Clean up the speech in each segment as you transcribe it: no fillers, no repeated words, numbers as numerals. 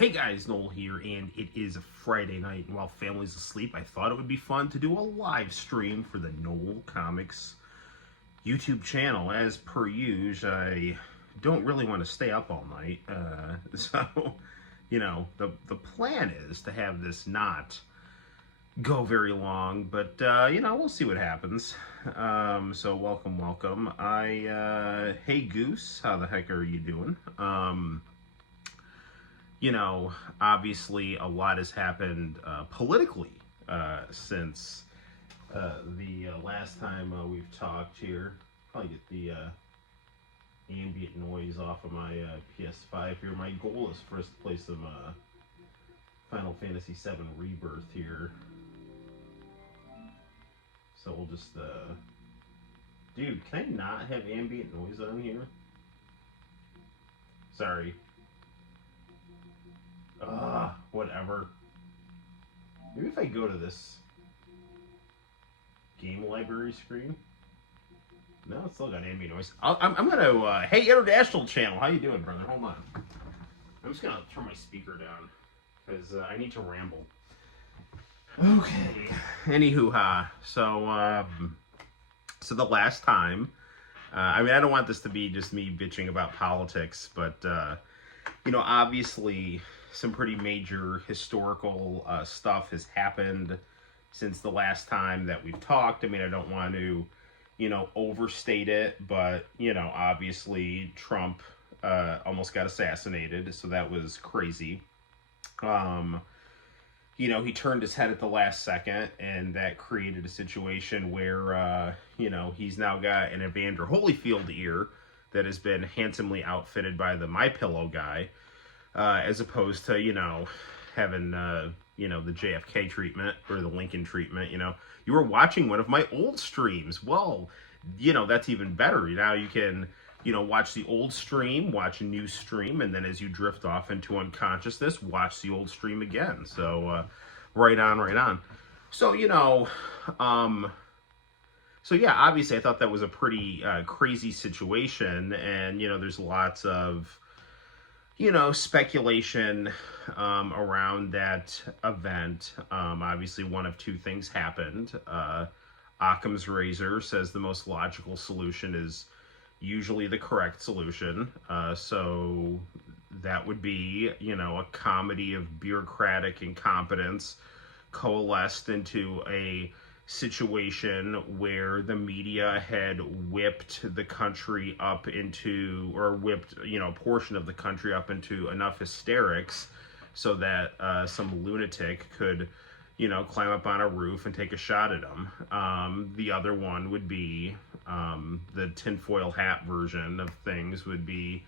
Hey guys, Noel here, and it is a Friday night, and while family's asleep, I thought it would be fun to do a live stream for the Noel ComiX YouTube channel. As per usual, I don't really want to stay up all night, so, the plan is to have this not go very long, but, we'll see what happens. So welcome. Hey Goose, how the heck are you doing? Obviously a lot has happened politically since the last time we've talked here. Probably get the ambient noise off of my PS5 here. My goal is for us to play some Final Fantasy VII Rebirth here. So we'll just, dude, can I not have ambient noise on here? Sorry. Whatever. Maybe if I go to this game library screen. No, it's still got ambient noise. I'm gonna, hey International Channel, how you doing, brother? Hold on. I'm just gonna turn my speaker down, because I need to ramble. Okay. Anywho, so the last time, I don't want this to be just me bitching about politics, but, obviously some pretty major historical stuff has happened since the last time that we've talked. I don't want to, overstate it, but, obviously Trump almost got assassinated, so that was crazy. He turned his head at the last second, and that created a situation where, he's now got an Evander Holyfield ear that has been handsomely outfitted by the MyPillow guy, as opposed to, having, the JFK treatment or the Lincoln treatment. You were watching one of my old streams. Well, that's even better. Now you can, watch the old stream, watch a new stream, and then as you drift off into unconsciousness, watch the old stream again. So, right on. So, so yeah, obviously I thought that was a pretty crazy situation, and, there's lots of, speculation around that event. Obviously, one of two things happened. Occam's razor says the most logical solution is usually the correct solution. So that would be, a comedy of bureaucratic incompetence coalesced into a situation where the media had whipped the country up into, or whipped, a portion of the country up into enough hysterics so that some lunatic could, climb up on a roof and take a shot at him. The other one would be, the tinfoil hat version of things would be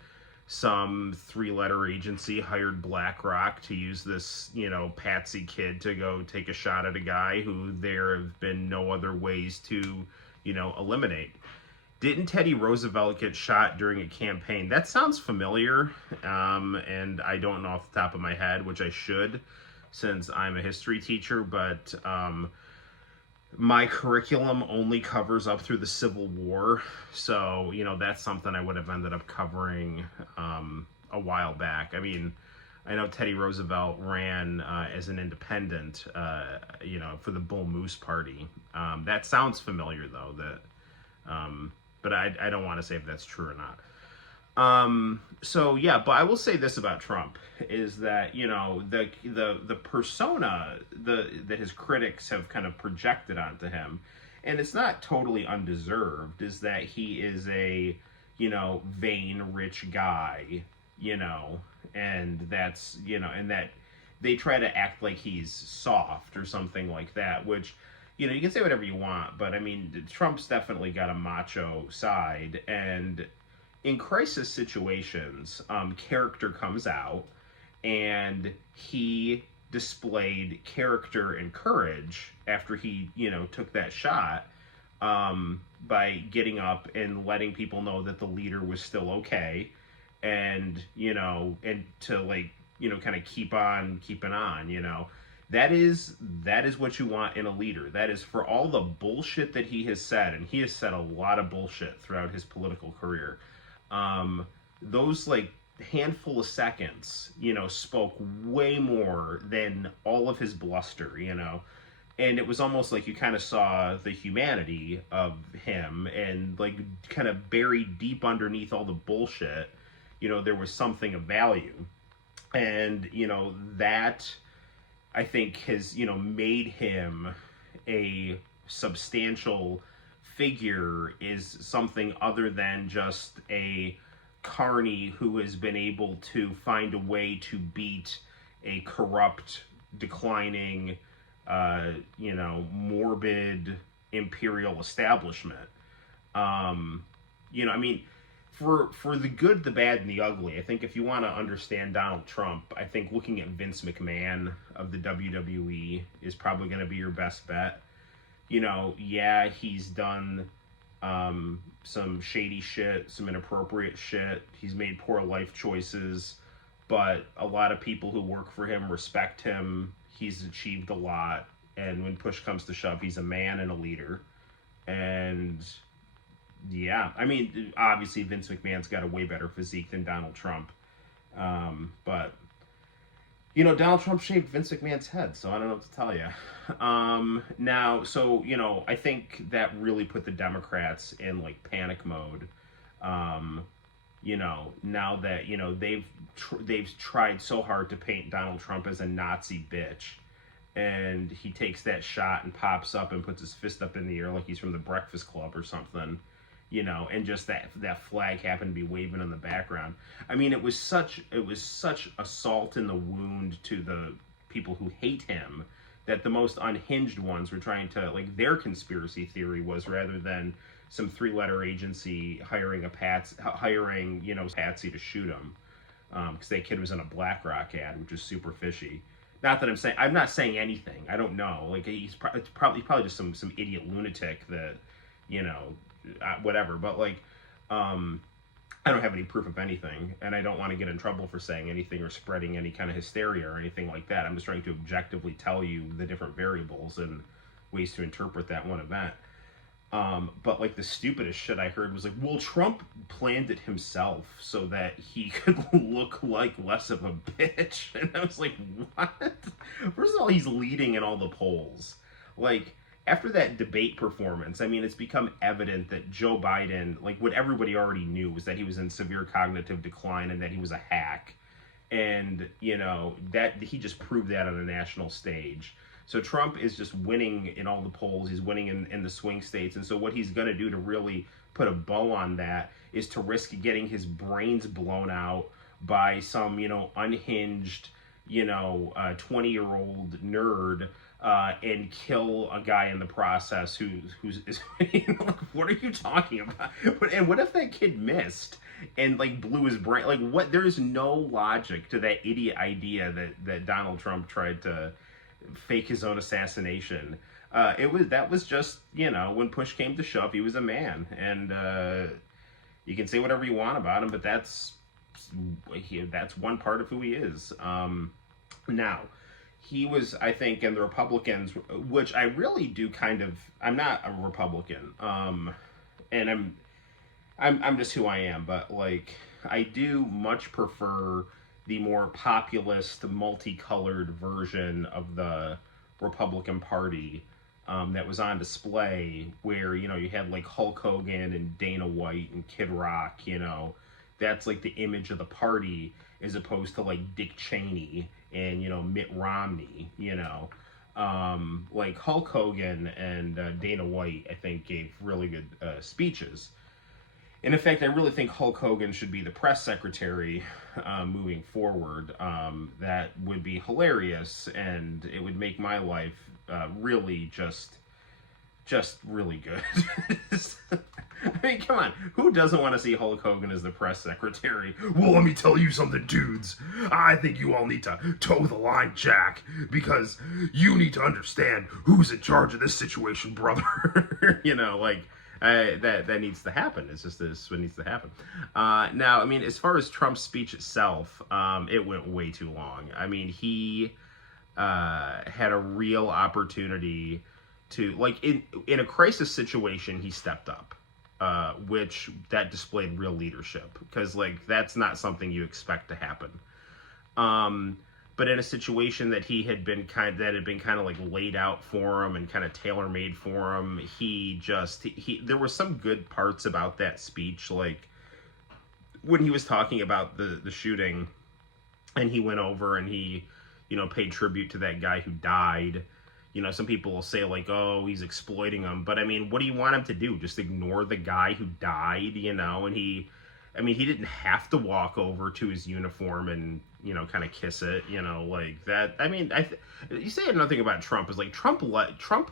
some three-letter agency hired BlackRock to use this, patsy kid to go take a shot at a guy who there have been no other ways to, eliminate. Didn't Teddy Roosevelt get shot during a campaign? That sounds familiar, and I don't know off the top of my head, which I should, since I'm a history teacher, but my curriculum only covers up through the Civil War, so, that's something I would have ended up covering a while back. I know Teddy Roosevelt ran as an independent, for the Bull Moose Party. That sounds familiar, though, but I don't want to say if that's true or not. So yeah, but I will say this about Trump is that, the persona that his critics have kind of projected onto him, and it's not totally undeserved, is that he is a, vain, rich guy, and that's, and that they try to act like he's soft or something like that, which, you can say whatever you want, but Trump's definitely got a macho side, and in crisis situations, character comes out, and he displayed character and courage after he, took that shot, by getting up and letting people know that the leader was still okay, and, and to, kind of keep on keeping on, That is what you want in a leader. That is, for all the bullshit that he has said, and he has said a lot of bullshit throughout his political career, those, handful of seconds, spoke way more than all of his bluster, and it was almost like you kind of saw the humanity of him, and like kind of buried deep underneath all the bullshit, there was something of value. And that, I think, has made him a substantial figure, is something other than just a carny who has been able to find a way to beat a corrupt, declining, morbid imperial establishment. I mean, for the good, the bad, and the ugly, I think if you want to understand Donald Trump, I think looking at Vince McMahon of the WWE is probably going to be your best bet. Yeah, he's done some shady shit, some inappropriate shit. He's made poor life choices, but a lot of people who work for him respect him. He's achieved a lot, and when push comes to shove, he's a man and a leader. And yeah, I mean, obviously Vince McMahon's got a way better physique than Donald Trump. But Donald Trump shaved Vince McMahon's head, so I don't know what to tell you. Now, so, I think that really put the Democrats in, like, panic mode. Now that, they've tried so hard to paint Donald Trump as a Nazi bitch, and he takes that shot and pops up and puts his fist up in the air like he's from the Breakfast Club or something. And just that flag happened to be waving in the background. I mean, it was such a salt in the wound to the people who hate him, that the most unhinged ones were trying to, like, their conspiracy theory was, rather than some 3-letter agency hiring Patsy to shoot him, because that kid was in a BlackRock ad, which is super fishy. Not that I'm not saying anything. I don't know. Like, it's probably just some idiot lunatic that, whatever. But, like, I don't have any proof of anything, and I don't want to get in trouble for saying anything or spreading any kind of hysteria or anything like that. I'm just trying to objectively tell you the different variables and ways to interpret that one event. But, like, the stupidest shit I heard was like, well, Trump planned it himself so that he could look like less of a bitch. And I was like, what? First of all, he's leading in all the polls. Like, after that debate performance, I mean, it's become evident that Joe Biden, like, what everybody already knew was that he was in severe cognitive decline and that he was a hack. And, that he just proved that on a national stage. So Trump is just winning in all the polls. He's winning in the swing states. And so what he's going to do to really put a bow on that is to risk getting his brains blown out by some, unhinged, 20-year-old nerd, and kill a guy in the process who's what are you talking about? And what if that kid missed and, like, blew his brain? Like, what? There is no logic to that idiot idea that Donald Trump tried to fake his own assassination. That was just, when push came to shove, he was a man, and you can say whatever you want about him, but that's one part of who he is. Now, he was, I think, and the Republicans, which I really do I'm not a Republican, and I'm just who I am, but, like, I do much prefer the more populist, multicolored version of the Republican Party that was on display, where, you had, like, Hulk Hogan and Dana White and Kid Rock, that's, like, the image of the party, as opposed to, like, Dick Cheney and, Mitt Romney, like, Hulk Hogan and Dana White, I think, gave really good speeches. And in fact, I really think Hulk Hogan should be the press secretary moving forward. That would be hilarious, and it would make my life really just really good. I mean, come on. Who doesn't want to see Hulk Hogan as the press secretary? Well, let me tell you something, dudes. I think you all need to toe the line, Jack, because you need to understand who's in charge of this situation, brother. That needs to happen. It's just this what needs to happen. Now, I mean, as far as Trump's speech itself, it went way too long. I mean, he had a real opportunity to, like, in a crisis situation, he stepped up. which that displayed real leadership, because like that's not something you expect to happen. But in a situation that that had been kind of like laid out for him and kind of tailor made for him, there were some good parts about that speech, like when he was talking about the shooting, and he went over and he, paid tribute to that guy who died. Some people will say like, oh, he's exploiting him, but I mean, what do you want him to do? Just ignore the guy who died, and he didn't have to walk over to his uniform and, kind of kiss it, like that. I mean, you say another thing about Trump is like Trump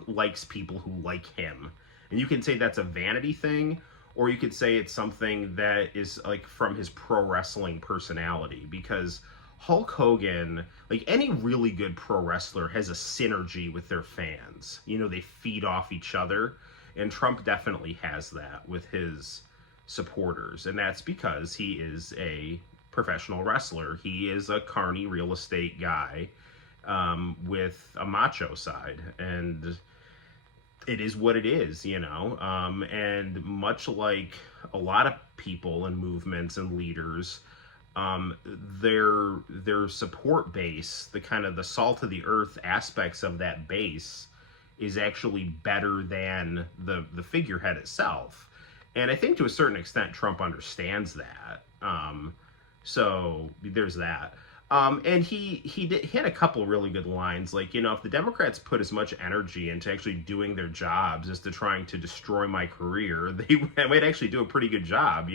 likes people who like him, and you can say that's a vanity thing, or you could say it's something that is like from his pro wrestling personality, because Hulk Hogan, like any really good pro wrestler, has a synergy with their fans. They feed off each other, and Trump definitely has that with his supporters, and that's because he is a professional wrestler. He is a carny real estate guy, with a macho side, and it is what it is, and much like a lot of people and movements and leaders, their support base, the kind of the salt of the earth aspects of that base, is actually better than the figurehead itself. And I think to a certain extent, Trump understands that. So there's that. And he had a couple really good lines. Like, if the Democrats put as much energy into actually doing their jobs as to trying to destroy my career, they might actually do a pretty good job,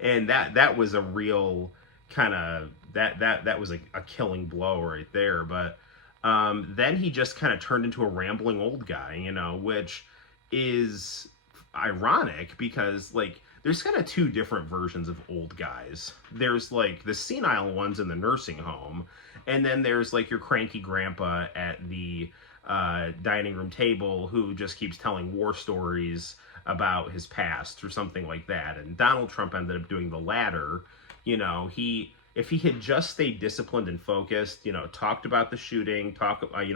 And that was a real kind of, that was a killing blow right there. But then he just kind of turned into a rambling old guy, which is ironic, because like there's kind of two different versions of old guys. There's like the senile ones in the nursing home, and then there's like your cranky grandpa at the dining room table who just keeps telling war stories about his past or something like that. And Donald Trump ended up doing the latter. If he had just stayed disciplined and focused, talked about the shooting,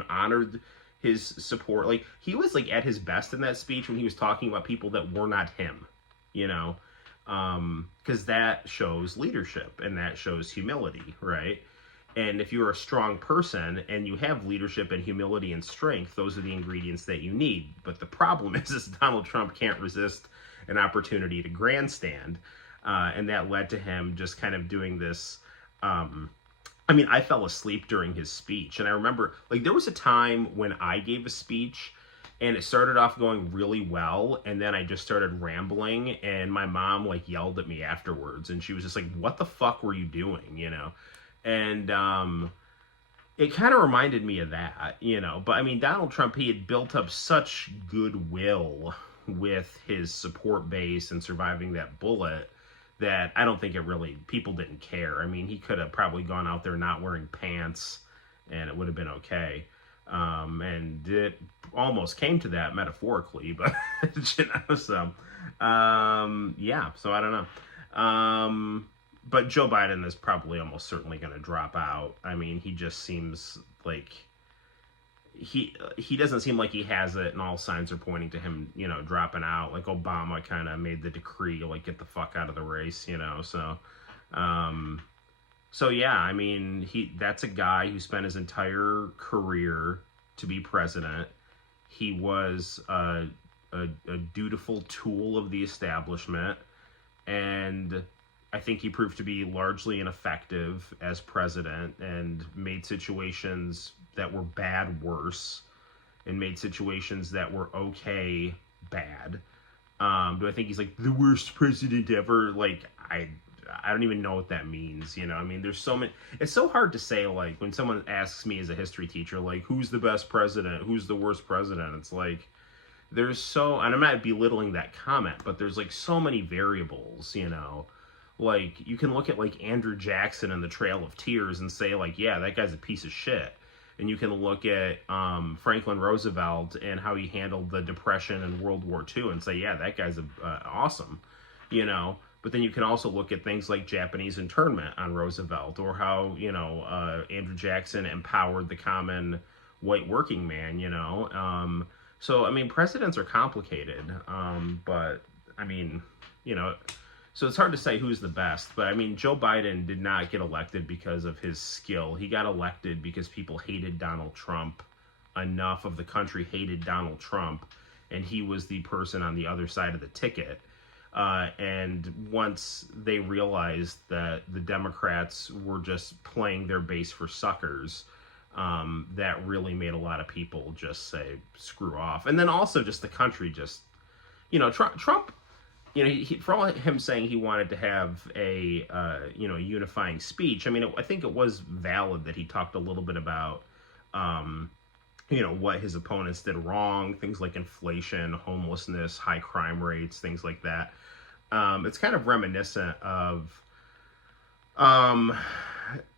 honored his support. Like, he was like at his best in that speech when he was talking about people that were not him, because that shows leadership and that shows humility, right? And if you're a strong person and you have leadership and humility and strength, those are the ingredients that you need. But the problem is Donald Trump can't resist an opportunity to grandstand, and that led to him just kind of doing this. I fell asleep during his speech, and I remember, like, there was a time when I gave a speech, and it started off going really well, and then I just started rambling, and my mom, like, yelled at me afterwards, and she was just like, what the fuck were you doing, And it kind of reminded me of that, But, Donald Trump, he had built up such goodwill with his support base and surviving that bullet, that I don't think people didn't care. He could have probably gone out there not wearing pants, and it would have been okay. And it almost came to that metaphorically, but, so I don't know. But Joe Biden is probably almost certainly going to drop out. He just seems like he doesn't seem like he has it, and all signs are pointing to him, dropping out. Like, Obama kind of made the decree, like, get the fuck out of the race, So yeah, that's a guy who spent his entire career to be president. He was a dutiful tool of the establishment, and I think he proved to be largely ineffective as president, and made situations that were bad worse, and made situations that were okay bad. Do I think he's like the worst president ever? Like, I don't even know what that means, There's so many. It's so hard to say, like, when someone asks me as a history teacher, like, who's the best president, who's the worst president? It's like, and I'm not belittling that comment, but there's like so many variables, Like, you can look at like Andrew Jackson and the Trail of Tears and say, like, yeah, that guy's a piece of shit. And you can look at Franklin Roosevelt and how he handled the Depression and World War II and say, yeah, that guy's awesome, But then you can also look at things like Japanese internment on Roosevelt, or how, Andrew Jackson empowered the common white working man, So, presidents are complicated, but I mean, you know, so it's hard to say who's the best, but I mean, Joe Biden did not get elected because of his skill. He got elected because people hated Donald Trump. Enough of the country hated Donald Trump, and he was the person on the other side of the ticket. And once they realized that the Democrats were just playing their base for suckers, that really made a lot of people just say, screw off. And then also just the country just, you know, Trump, you know, for all him saying he wanted to have a, you know, unifying speech, I mean, I think it was valid that he talked a little bit about, you know, what his opponents did wrong, things like inflation, homelessness, high crime rates, things like that. It's kind of reminiscent of,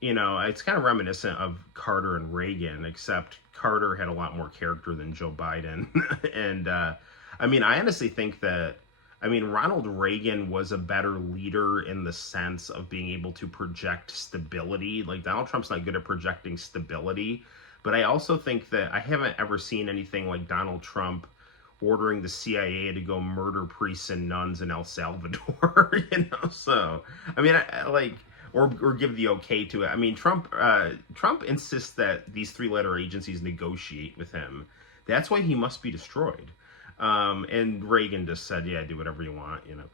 you know, it's kind of reminiscent of Carter and Reagan, except Carter had a lot more character than Joe Biden. And, I mean, I honestly think that, I mean, Ronald Reagan was a better leader in the sense of being able to project stability. Like, Donald Trump's not good at projecting stability. But I also think that I haven't ever seen anything like Donald Trump ordering the CIA to go murder priests and nuns in El Salvador, you know? So, I mean, or give the okay to it. I mean, Trump insists that these three-letter agencies negotiate with him. That's why he must be destroyed. And Reagan just said, yeah, do whatever you want, you know.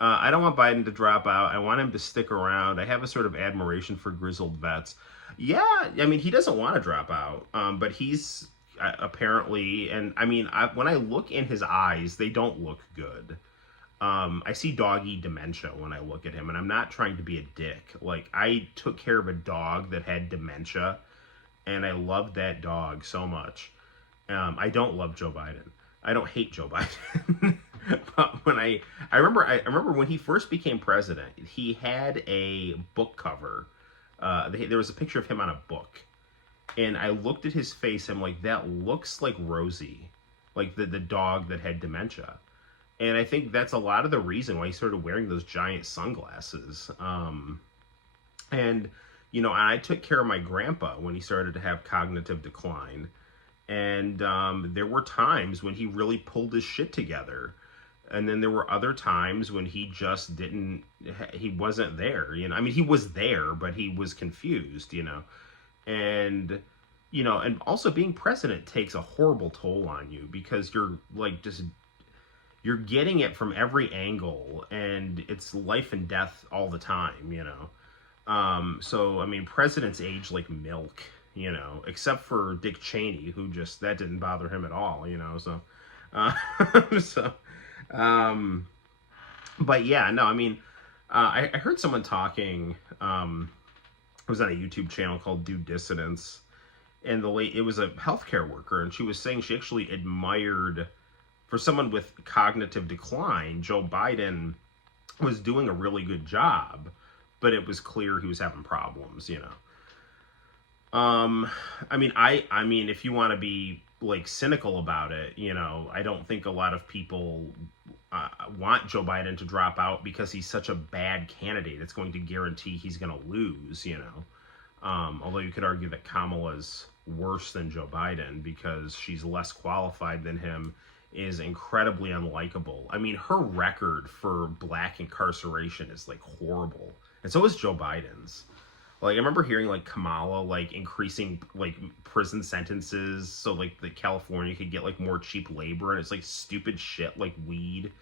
I don't want Biden to drop out. I want him to stick around. I have a sort of admiration for grizzled vets. Yeah, I mean, he doesn't want to drop out, but he's apparently, and I mean, when I look in his eyes, they don't look good. I see doggy dementia when I look at him, and I'm not trying to be a dick. Like, I took care of a dog that had dementia, and I loved that dog so much. I don't love Joe Biden. I don't hate Joe Biden. But when I remember when he first became president, he had a book cover. There was a picture of him on a book, and I looked at his face. I'm like, that looks like Rosie, like the dog that had dementia. And I think that's a lot of the reason why he started wearing those giant sunglasses. And you know, I took care of my grandpa when he started to have cognitive decline, and there were times when he really pulled his shit together. And then there were other times when he just he wasn't there, you know. I mean, he was there, but he was confused, you know. And, you know, and also being president takes a horrible toll on you because you're like you're getting it from every angle, and it's life and death all the time, you know. So, I mean, presidents age like milk, you know, except for Dick Cheney, who that didn't bother him at all, you know, so, but yeah, no, I mean, I heard someone talking, it was on a YouTube channel called Do Dissidents, and it was a healthcare worker, and she was saying she actually admired, for someone with cognitive decline, Joe Biden was doing a really good job, but it was clear he was having problems, you know. I mean, if you want to be like cynical about it, you know, I don't think a lot of people want Joe Biden to drop out because he's such a bad candidate. It's going to guarantee he's going to lose, you know. Although you could argue that Kamala's worse than Joe Biden because she's less qualified than him, is incredibly unlikable. I mean, her record for black incarceration is like horrible. And so is Joe Biden's. Like, I remember hearing, like, Kamala, like, increasing, like, prison sentences so, like, that California could get, like, more cheap labor, and it's, like, stupid shit, like weed,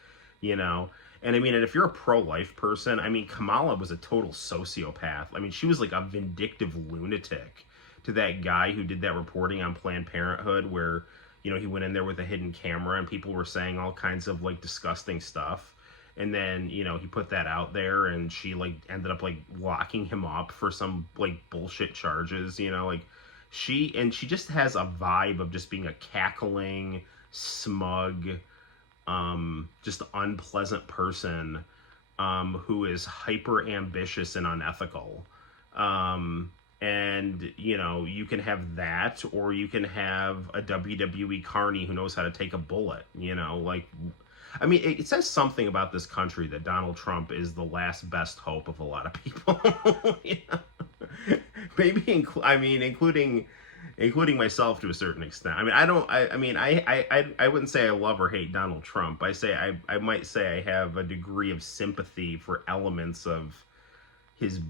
you know? And, I mean, and if you're a pro-life person, I mean, Kamala was a total sociopath. I mean, she was, like, a vindictive lunatic to that guy who did that reporting on Planned Parenthood where, you know, he went in there with a hidden camera and people were saying all kinds of, like, disgusting stuff. And then, you know, he put that out there and she, like, ended up, like, locking him up for some, like, bullshit charges, you know, like, she just has a vibe of just being a cackling, smug, just unpleasant person, who is hyper ambitious and unethical. And, you know, you can have that, or you can have a WWE carny who knows how to take a bullet, you know, like, I mean, it says something about this country that Donald Trump is the last best hope of a lot of people. You know? Maybe, including, including myself to a certain extent. I mean, I don't. I mean, I wouldn't say I love or hate Donald Trump. I might say I have a degree of sympathy for elements of his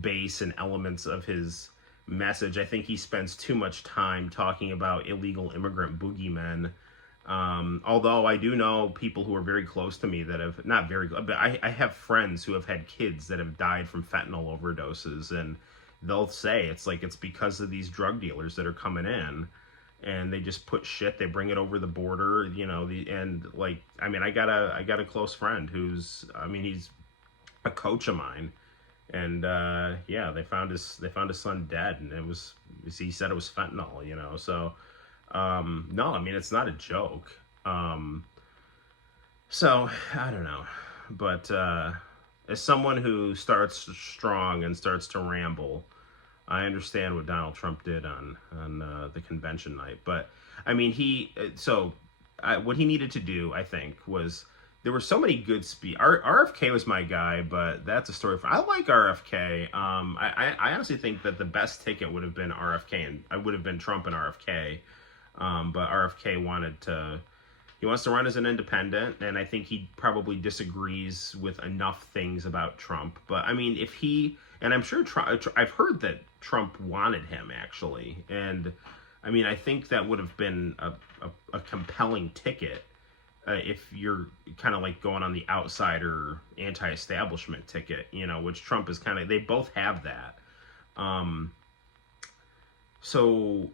base and elements of his message. I think he spends too much time talking about illegal immigrant boogeymen. Although I do know people who are very close to me that have, not very, but I have friends who have had kids that have died from fentanyl overdoses, and they'll say it's because of these drug dealers that are coming in, and they just put shit, they bring it over the border, and like, I mean, I got a close friend who's, I mean, he's a coach of mine, and yeah, they found his son dead, and he said it was fentanyl, so no, I mean, it's not a joke. So I don't know, but as someone who starts strong and starts to ramble, I understand what Donald Trump did on the convention night. But I mean, what he needed to do, I think, was, there were so many good RFK was my guy, but that's a story I like RFK. I honestly think that the best ticket would have been RFK, and I would have been Trump and RFK. But RFK he wants to run as an independent, and I think he probably disagrees with enough things about Trump. But I mean, and I'm sure I've heard that Trump wanted him, actually. And I mean, I think that would have been a compelling ticket if you're kind of like going on the outsider anti-establishment ticket, which Trump is kind of, they both have that. So,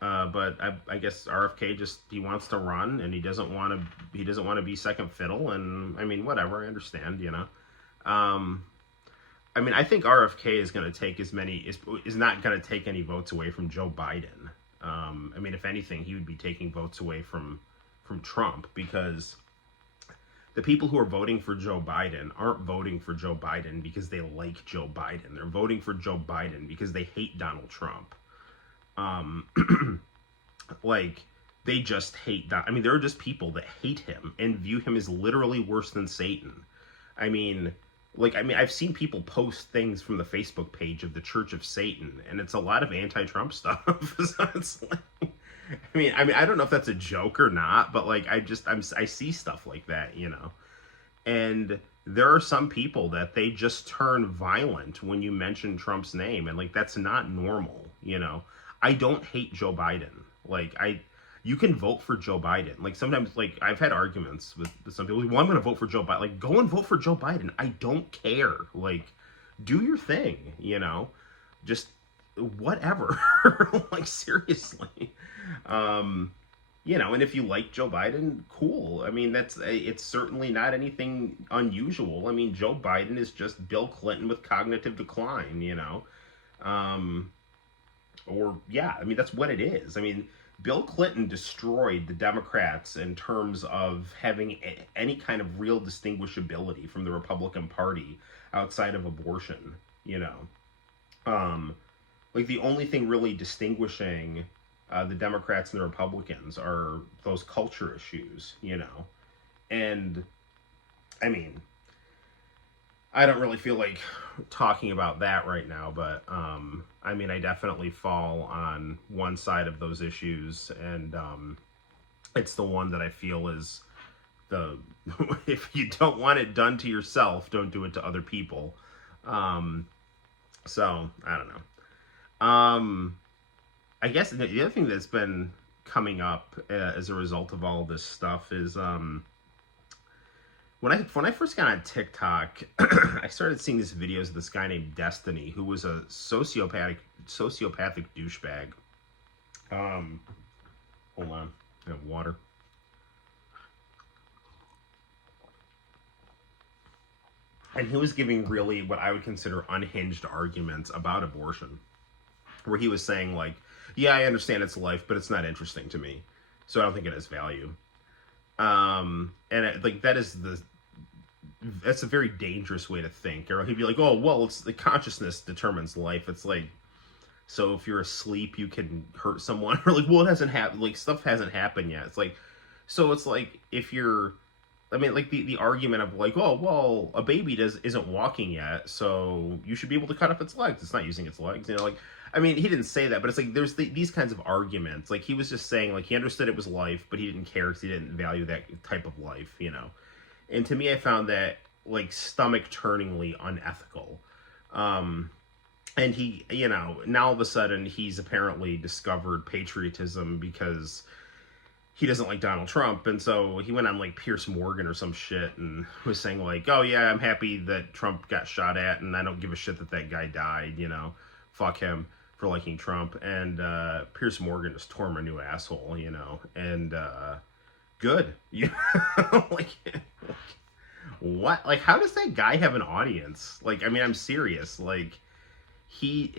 but I guess RFK he wants to run, and he doesn't want to be second fiddle. And I mean, whatever, I understand, I mean, I think RFK is going to take is not going to take any votes away from Joe Biden. I mean, if anything, he would be taking votes away from Trump, because the people who are voting for Joe Biden aren't voting for Joe Biden because they like Joe Biden. They're voting for Joe Biden because they hate Donald Trump. Like, they just hate that. I mean, there are just people that hate him and view him as literally worse than Satan. I mean, I've seen people post things from the Facebook page of the Church of Satan, and it's a lot of anti-Trump stuff. So it's like, I don't know if that's a joke or not, but like, I see stuff like that, and there are some people that they just turn violent when you mention Trump's name, and like, that's not normal, I don't hate Joe Biden. Like, you can vote for Joe Biden. Like, sometimes, like, I've had arguments with some people. Well, I'm going to vote for Joe Biden. Like, go and vote for Joe Biden. I don't care. Like, do your thing, just whatever. Like, seriously. And if you like Joe Biden, cool. I mean, it's certainly not anything unusual. I mean, Joe Biden is just Bill Clinton with cognitive decline, or, yeah, I mean, that's what it is. I mean, Bill Clinton destroyed the Democrats in terms of having any kind of real distinguishability from the Republican Party outside of abortion, Like, the only thing really distinguishing the Democrats and the Republicans are those culture issues, And, I mean, I don't really feel like talking about that right now, but I mean, I definitely fall on one side of those issues, and it's the one that I feel is if you don't want it done to yourself, don't do it to other people. So I don't know. I guess the other thing that's been coming up as a result of all this stuff is when I first got on TikTok, I started seeing these videos of this guy named Destiny, who was a sociopathic douchebag. Hold on, I have water. And he was giving really what I would consider unhinged arguments about abortion, where he was saying, like, yeah, I understand it's life, but it's not interesting to me, so I don't think it has value. And that's a very dangerous way to think. Or he'd be like, oh, well, it's the consciousness determines life. It's like, so if you're asleep, you can hurt someone. Or like, well, it hasn't happened. Like, stuff hasn't happened yet. It's like, so it's like, if you're I mean, like the argument of like, oh well, a baby isn't walking yet, so you should be able to cut up its legs. It's not using its legs, you know. Like, I mean, he didn't say that, but it's like there's these kinds of arguments. Like he was just saying like he understood it was life, but he didn't care because he didn't value that type of life, you know. And to me, I found that like stomach turningly unethical. And he, you know, now all of a sudden he's apparently discovered patriotism because he doesn't like Donald Trump, and so he went on like Pierce Morgan or some shit and was saying like, "Oh yeah, I'm happy that Trump got shot at, and I don't give a shit that that guy died. You know, fuck him for liking Trump." And Pierce Morgan just tore him a new asshole, you know, and good, you know, like what? Like, how does that guy have an audience? Like, I mean, I'm serious. Like, he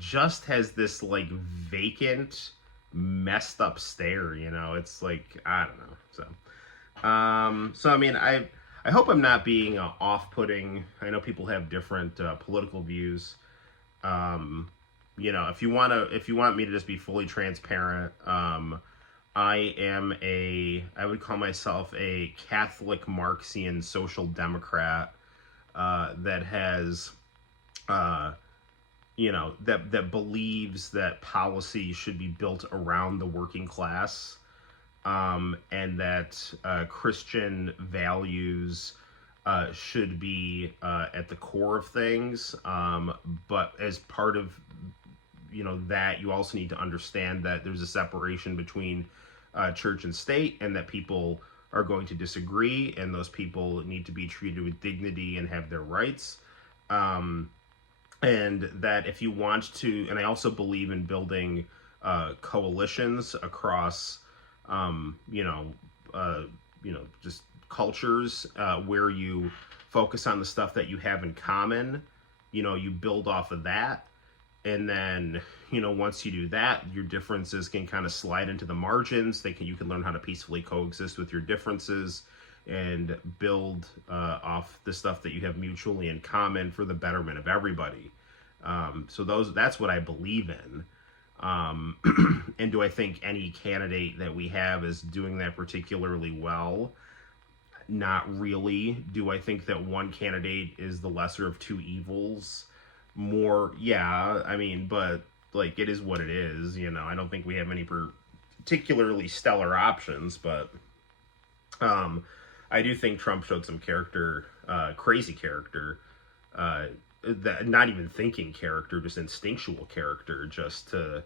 just has this like vacant, messed up stare, you know. It's like, I don't know. So I mean, I hope I'm not being off-putting. I know people have different political views. You know, if you want me to just be fully transparent, I would call myself a Catholic Marxian social democrat that has you know, that believes that policy should be built around the working class, and that Christian values should be at the core of things. But as part of, you know, that, you also need to understand that there's a separation between church and state, and that people are going to disagree, and those people need to be treated with dignity and have their rights. And that if you want to, and I also believe in building coalitions across, you know, just cultures where you focus on the stuff that you have in common. You know, you build off of that, and then, you know, once you do that, your differences can kind of slide into the margins. You can learn how to peacefully coexist with your differences and build off the stuff that you have mutually in common for the betterment of everybody. So that's what I believe in. And do I think any candidate that we have is doing that particularly well? Not really. Do I think that one candidate is the lesser of two evils? More, yeah. I mean, but like, it is what it is, you know. I don't think we have any particularly stellar options, but I do think Trump showed some character, crazy character, that not even thinking character, just instinctual character, just to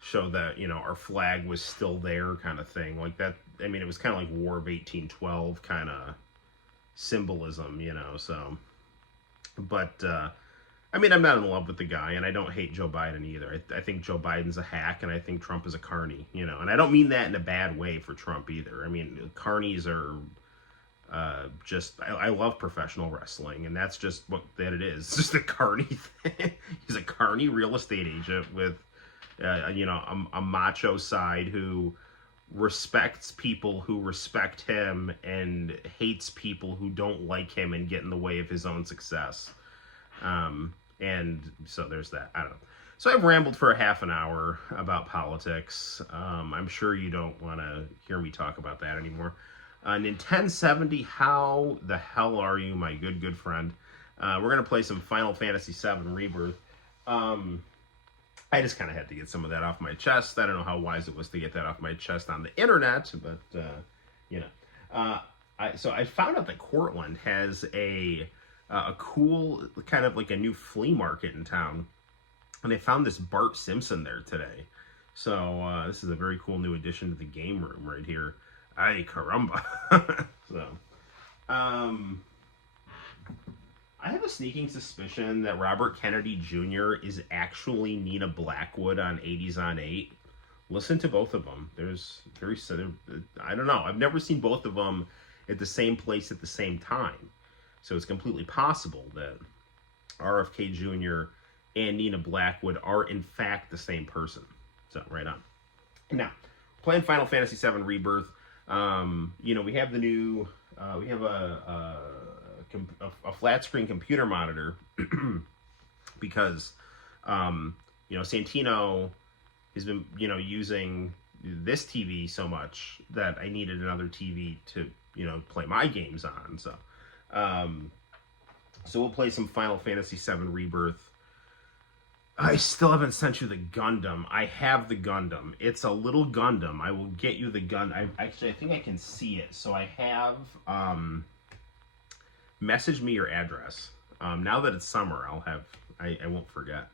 show that, you know, our flag was still there, kind of thing. Like that. I mean, it was kind of like War of 1812 kind of symbolism, you know. So, but I mean, I'm not in love with the guy, and I don't hate Joe Biden either. I think Joe Biden's a hack, and I think Trump is a carny, you know. And I don't mean that in a bad way for Trump either. I mean, carnies are I love professional wrestling, and that's just what that it is. It's just a carny thing. He's a carny real estate agent with, you know, a macho side who respects people who respect him and hates people who don't like him and get in the way of his own success. And so there's that. I don't know. So I've rambled for a half an hour about politics. I'm sure you don't want to hear me talk about that anymore. Nintendo 70, how the hell are you, my good friend? We're going to play some Final Fantasy VII Rebirth. I just kind of had to get some of that off my chest. I don't know how wise it was to get that off my chest on the internet, but, you know. So I found out that Cortland has a cool, kind of like a new flea market in town. And I found this Bart Simpson there today. So this is a very cool new addition to the game room right here. Ay, caramba. So, I have a sneaking suspicion that Robert Kennedy Jr. is actually Nina Blackwood on 80s on 8. Listen to both of them. I don't know. I've never seen both of them at the same place at the same time. So it's completely possible that RFK Jr. and Nina Blackwood are in fact the same person. So, right on. Now, playing Final Fantasy VII Rebirth. You know, we have the new, we have a flat screen computer monitor because, you know, Santino has been, you know, using this TV so much that I needed another TV to play my games on. So we'll play some Final Fantasy VII Rebirth. I still haven't sent you the Gundam. I have the Gundam. It's a little Gundam. I will get you the gun. I think I can see it. So I have. Message me your address. Now that it's summer, I'll have. I won't forget.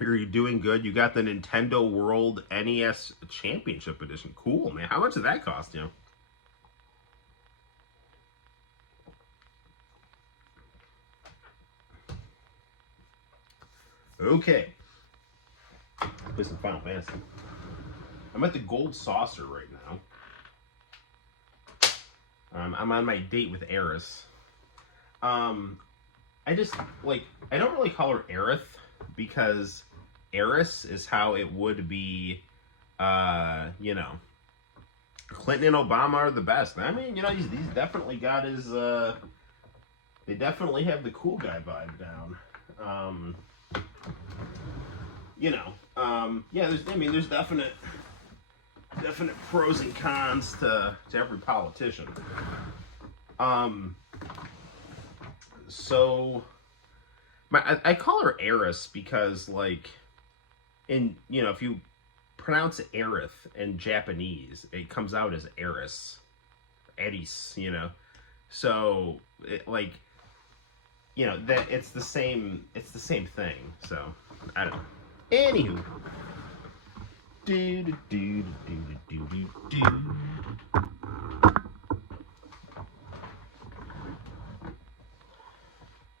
Are you doing good? You got the Nintendo World NES Championship Edition. Cool, man. How much did that cost you? Okay. Play some Final Fantasy. I'm at the Gold Saucer right now. I'm on my date with Eris. I just, I don't really call her Aerith because Eris is how it would be, Clinton and Obama are the best. I mean, he's definitely got his, they definitely have the cool guy vibe down. There's definite pros and cons to every politician. So I call her Eris because if you pronounce Aerith in Japanese, it comes out as Eris, So that it's the same thing. So I don't know. Anywho.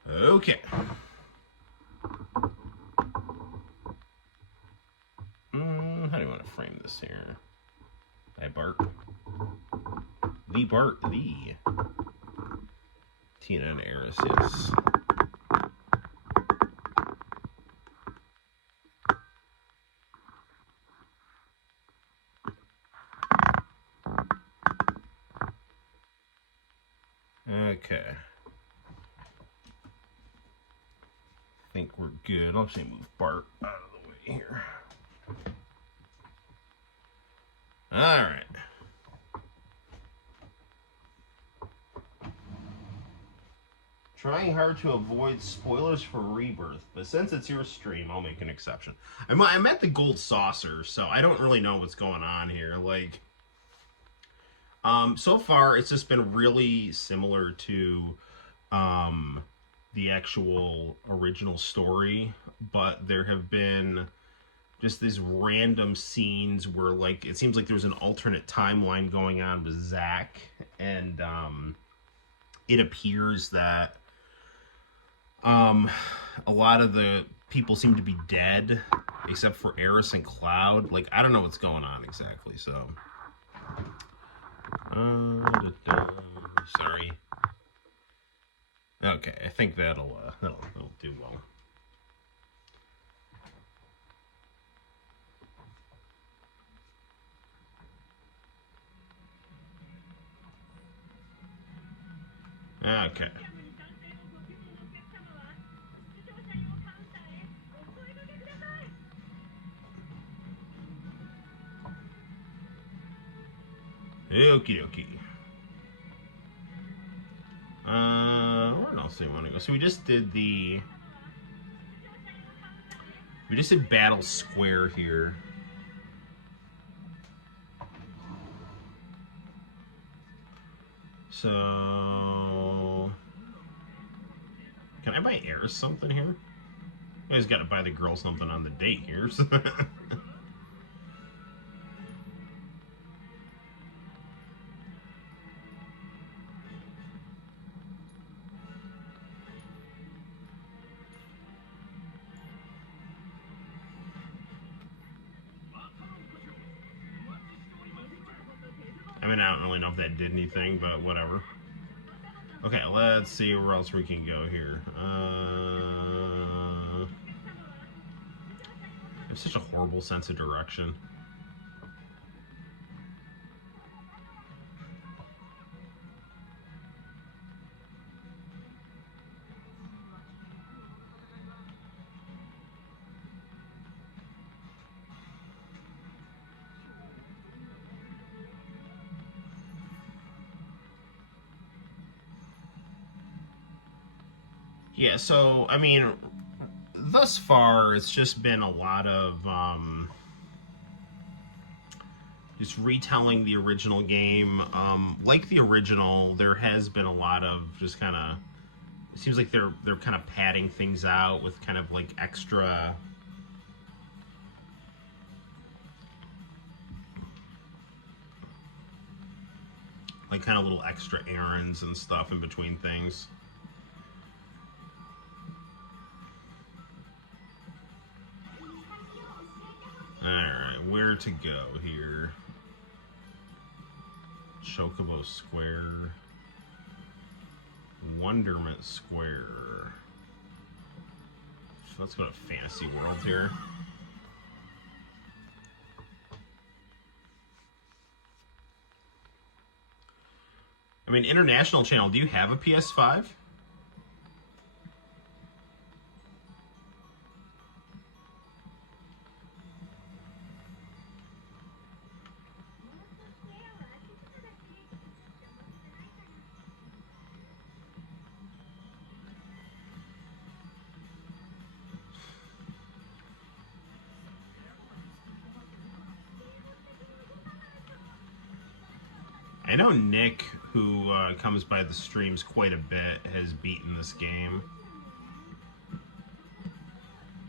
Okay. How do you want to frame this here? I Bart. The Bart. The. Tina and Eris, yes. Okay. I think we're good. I'll just move Bart out of the way here. Alright. Trying hard to avoid spoilers for Rebirth, but since it's your stream, I'll make an exception. I'm at the Gold Saucer, so I don't really know what's going on here. So far, it's just been really similar to the actual original story, but there have been just these random scenes where, it seems like there's an alternate timeline going on with Zack, and it appears that a lot of the people seem to be dead, except for Eris and Cloud. I don't know what's going on exactly, so... sorry. Okay, I think that'll do well. Okay. Okie dokie. Where else do you want to go? So we just did Battle Square here. So can I buy Eris something here? I just gotta buy the girl something on the date here. I mean, I don't really know if that did anything, but whatever. Okay, let's see where else we can go here. I have such a horrible sense of direction. Yeah, so, I mean, thus far, it's just been a lot of just retelling the original game. Like the original, there has been a lot of just kind of. It seems like they're kind of padding things out with kind of like extra. Like kind of little extra errands and stuff in between things. Alright, where to go here? Chocobo Square. Wonderment Square. So let's go to Fantasy World here. I mean, International Channel, do you have a PS5? I know Nick, who comes by the streams quite a bit, has beaten this game.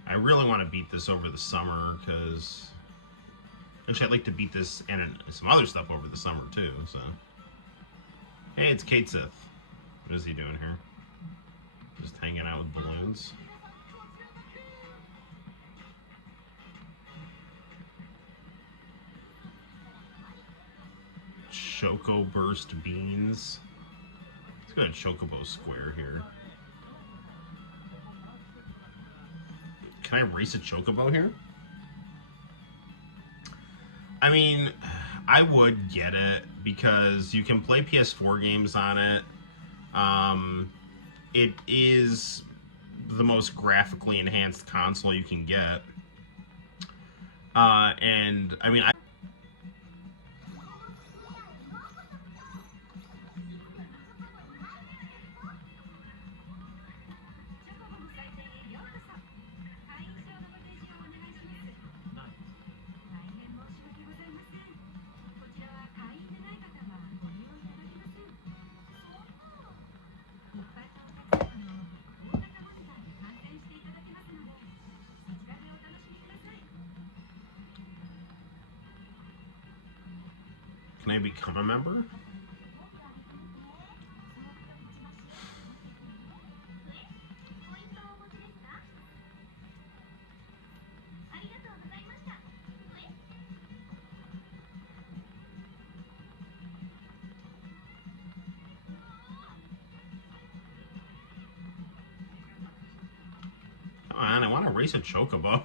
I really want to beat this over the summer, because... Actually, I'd like to beat this and some other stuff over the summer, too, so... Hey, it's Kate Sith. What is he doing here? Just hanging out with balloons. Choco Burst Beans. Let's go to Chocobo Square here. Can I race a Chocobo here? I mean, I would get it because you can play PS4 games on it. It is the most graphically enhanced console you can get. And, I mean, can I become a member? Come on, I want to race a Chocobo.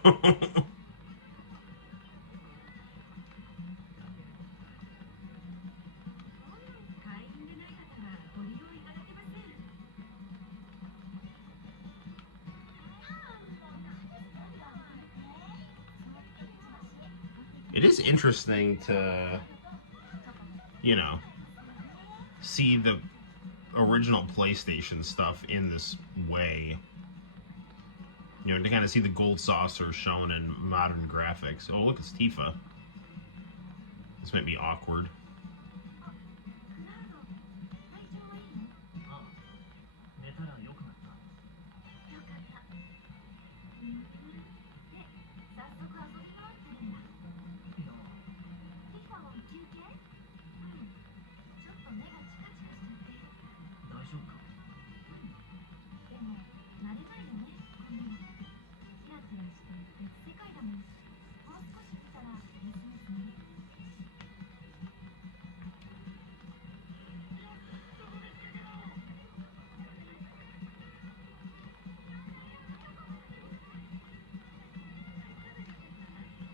It is interesting to, you know, see the original PlayStation stuff in this way. You know, to kind of see the gold saucer shown in modern graphics. Oh, look, it's Tifa. This might be awkward.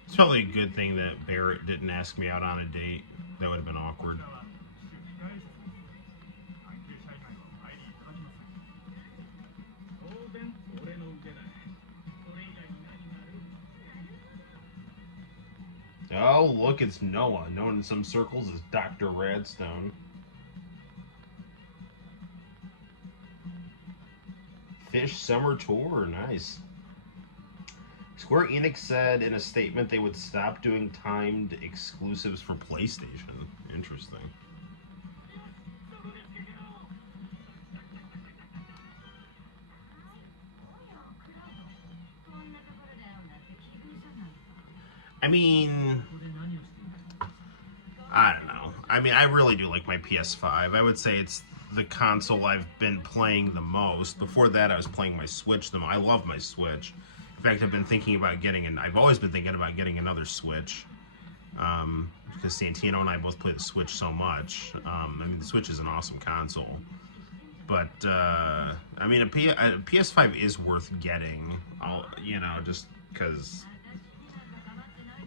It's probably a good thing that Barrett didn't ask me out on a date. That would have been awkward. Oh, look, it's Noah, known in some circles as Dr. Radstone. Fish Summer Tour, nice. Square Enix said in a statement they would stop doing timed exclusives for PlayStation. Interesting. I mean, I don't know. I mean, I really do like my PS5. I would say it's the console I've been playing the most. Before that, I was playing my Switch. I love my Switch. In fact, I've been thinking about I've always been thinking about getting another Switch. Because Santino and I both play the Switch so much. I mean, the Switch is an awesome console. But, I mean, a PS5 is worth getting. Just because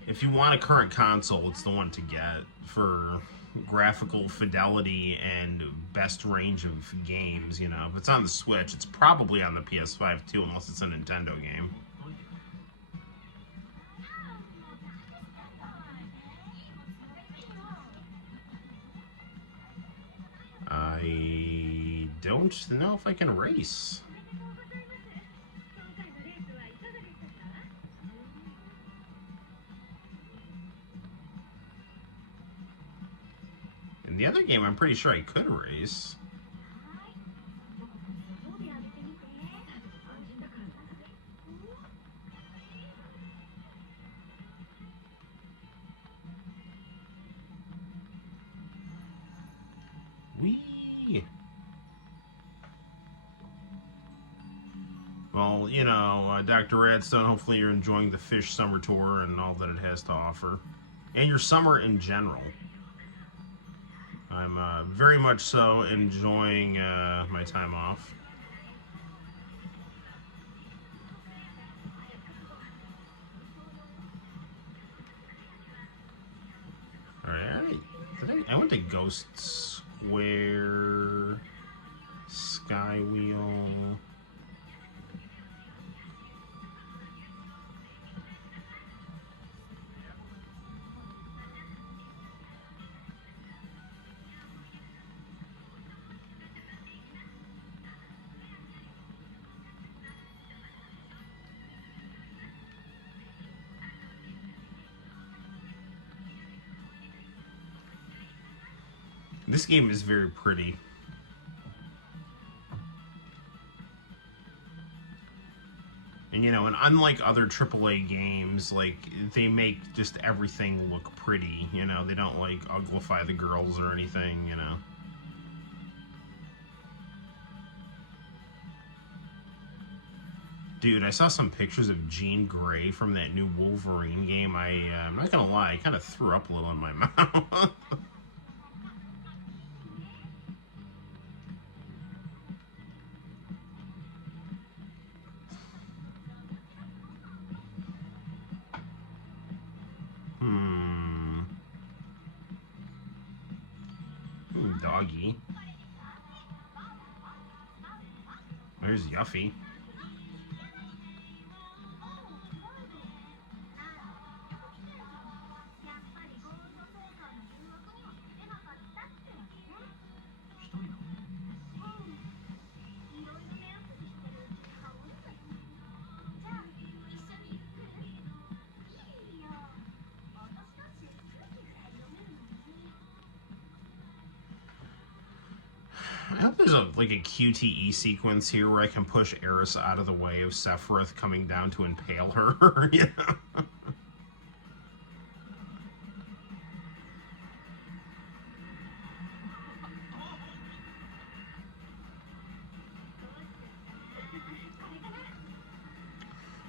if you want a current console, it's the one to get for graphical fidelity and best range of games. If it's on the Switch, it's probably on the PS5 too, unless it's a Nintendo game. I don't know if I can race. In the other game, I'm pretty sure I could race. Whee! Well, Dr. Radstone, hopefully you're enjoying the Fish Summer Tour and all that it has to offer. And your summer in general. I'm very much so enjoying my time off. Alright, I went to Ghost Square, Skywheel. This game is very pretty. And and unlike other AAA games, like, they make just everything look pretty, they don't like uglify the girls or anything, Dude, I saw some pictures of Jean Grey from that new Wolverine game. I'm not gonna lie, I kind of threw up a little in my mouth. Doggy. There's Yuffie. I hope there's a QTE sequence here where I can push Eris out of the way of Sephiroth coming down to impale her.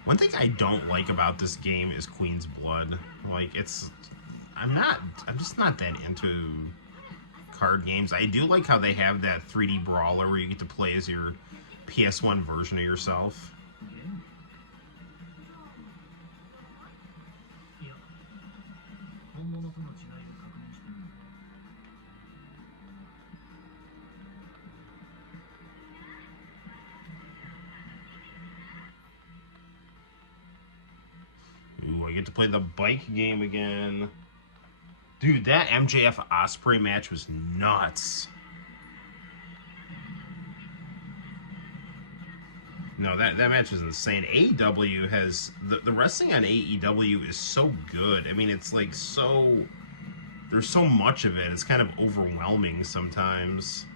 One thing I don't like about this game is Queen's Blood. I'm just not that into card games. I do like how they have that 3D brawler where you get to play as your PS1 version of yourself. Ooh, I get to play the bike game again. Dude, that MJF Osprey match was nuts. No, that match is insane. AEW has the wrestling on AEW is so good. I mean, it's like so there's so much of it. It's kind of overwhelming sometimes.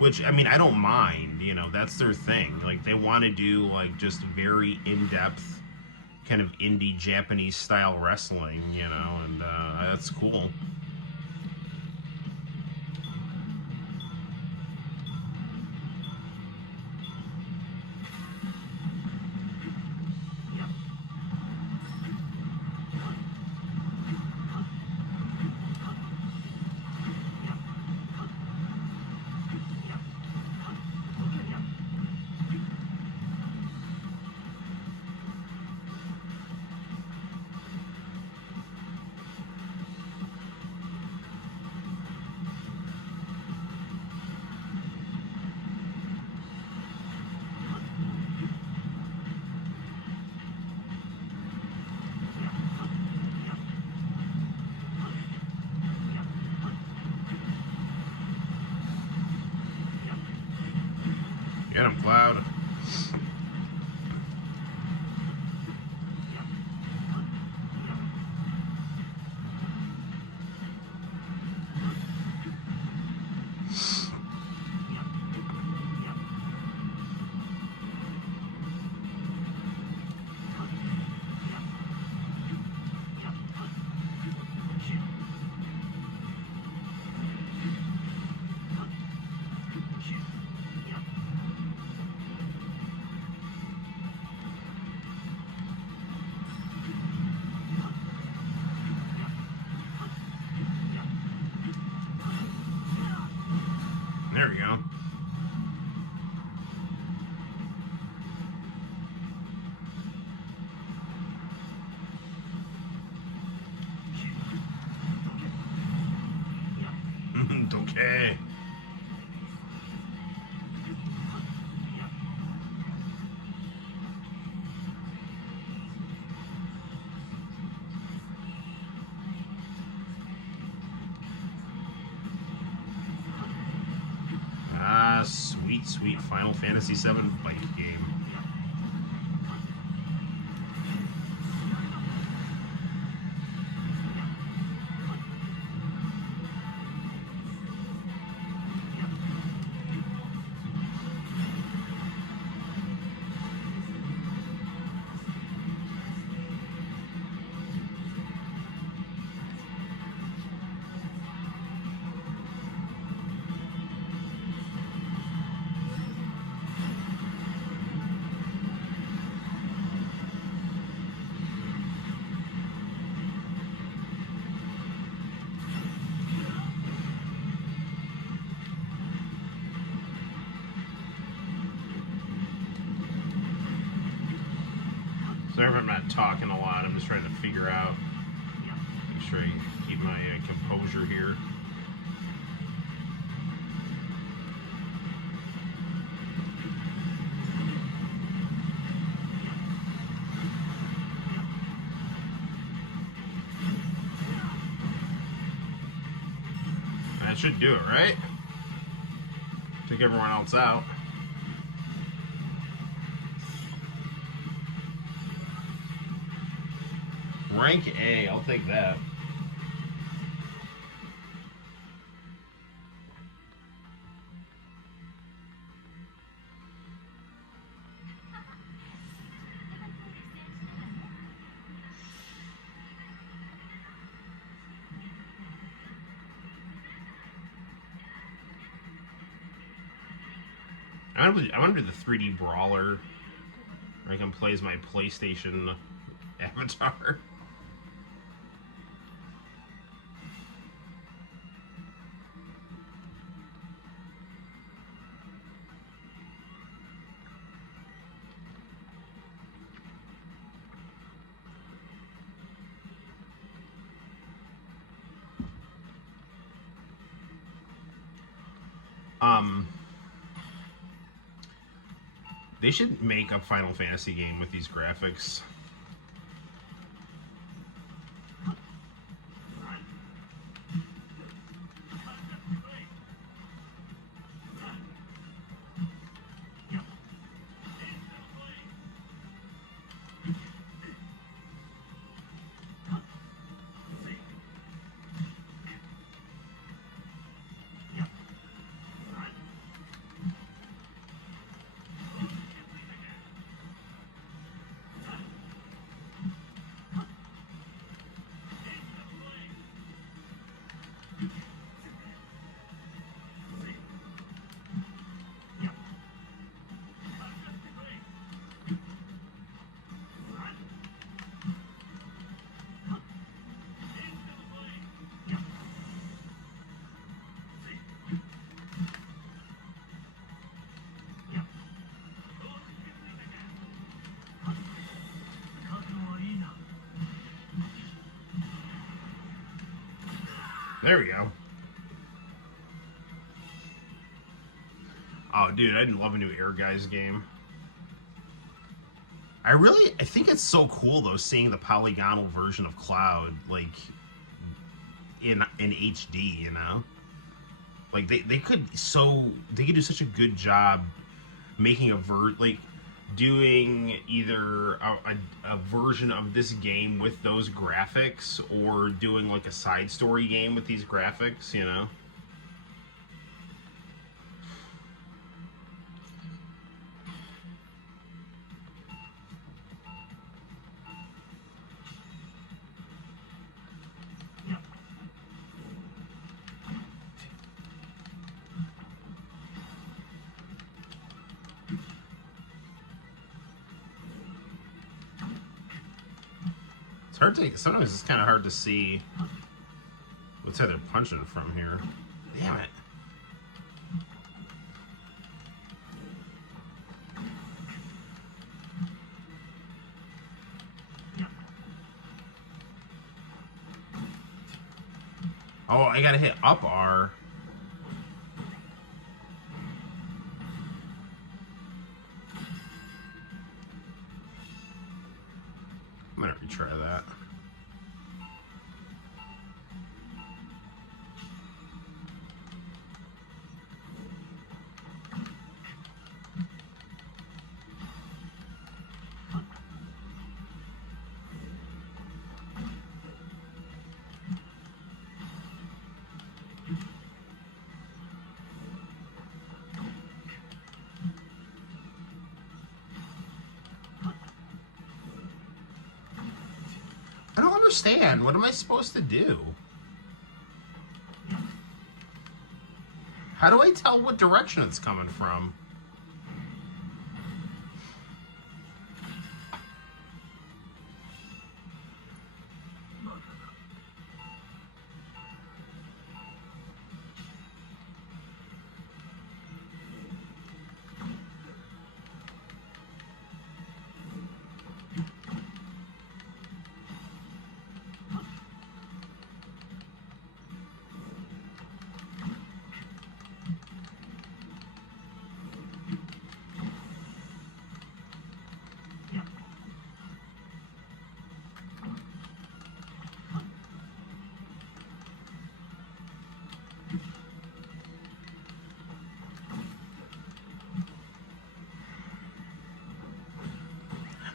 Which, I mean, I don't mind. You know, that's their thing. Like, they want to do like just very in-depth kind of indie Japanese style wrestling. You know, and that's cool. Get him, Cloud. There we go. Okay. Ah, sweet, sweet Final Fantasy VII bike game. Sorry if I'm not talking a lot. I'm just trying to figure out, make sure I keep my composure here. That should do it, right? Take everyone else out. Rank A, I'll take that. I want to do the 3D brawler, where I can play as my PlayStation avatar. They should make a Final Fantasy game with these graphics. There we go. Oh, dude, I'd love a new Air Guys game. I think it's so cool though, seeing the polygonal version of Cloud, like in HD. You know, like they could do such a good job making doing either a version of this game with those graphics, or doing like a side story game with these graphics. You know. It's hard to. Sometimes it's kind of hard to see what side they're punching from here. Damn it. Oh, I gotta hit up R. I'm gonna retry that. I don't understand. What am I supposed to do? How do I tell what direction it's coming from?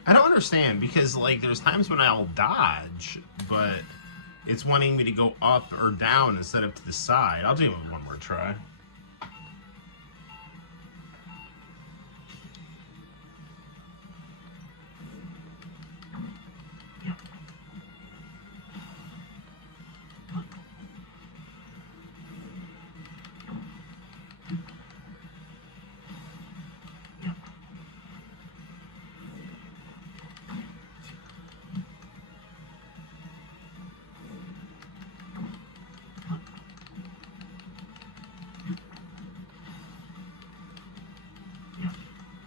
I don't understand, because like there's times when I'll dodge, but it's wanting me to go up or down instead of to the side. I'll do it with one more try.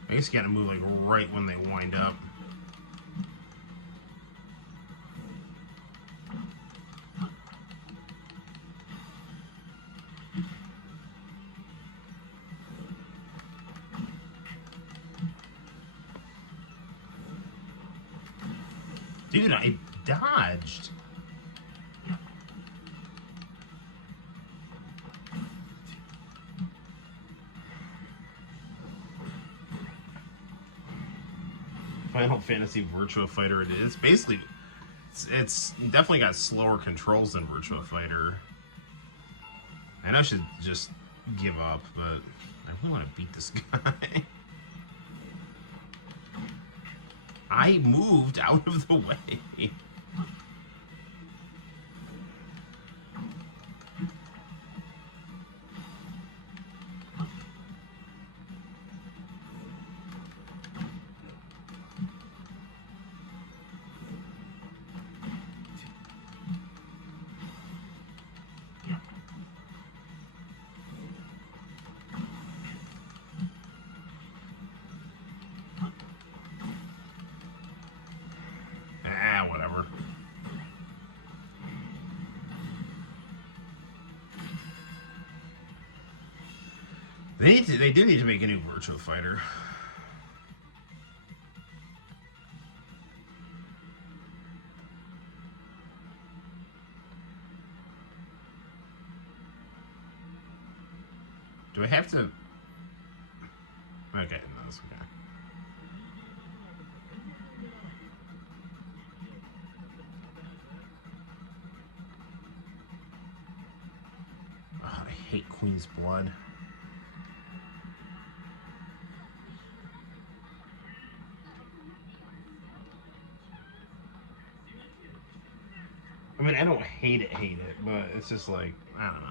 I guess you gotta move like right when they wind up. Dude, I dodged. Final Fantasy Virtua Fighter it is. Basically, it's definitely got slower controls than Virtua Fighter. I know I should just give up, but I really want to beat this guy. I moved out of the way. Whatever. They do need to make a new Virtua Fighter. Do I have to? Okay, no, that's okay. Oh, I hate Queen's Blood. I mean, I don't hate it, but it's just like, I don't know.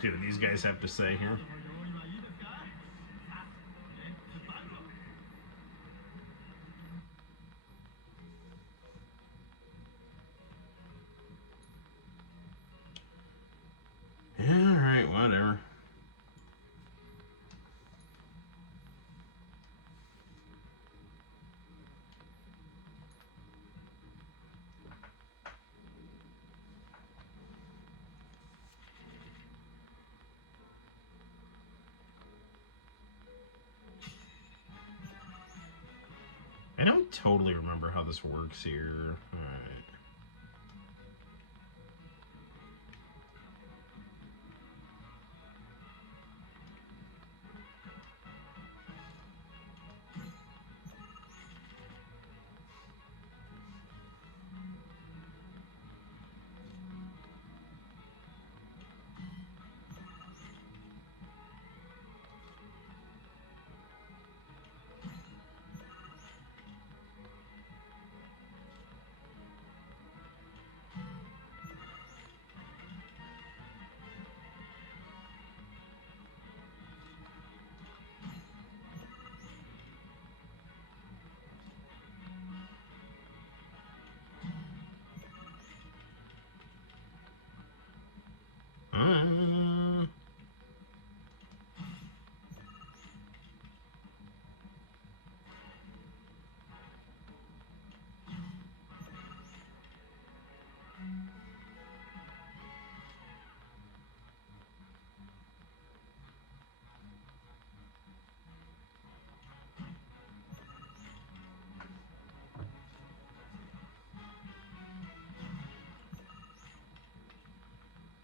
See what these guys have to say here. Alright, whatever. I don't totally remember how this works here. Alright.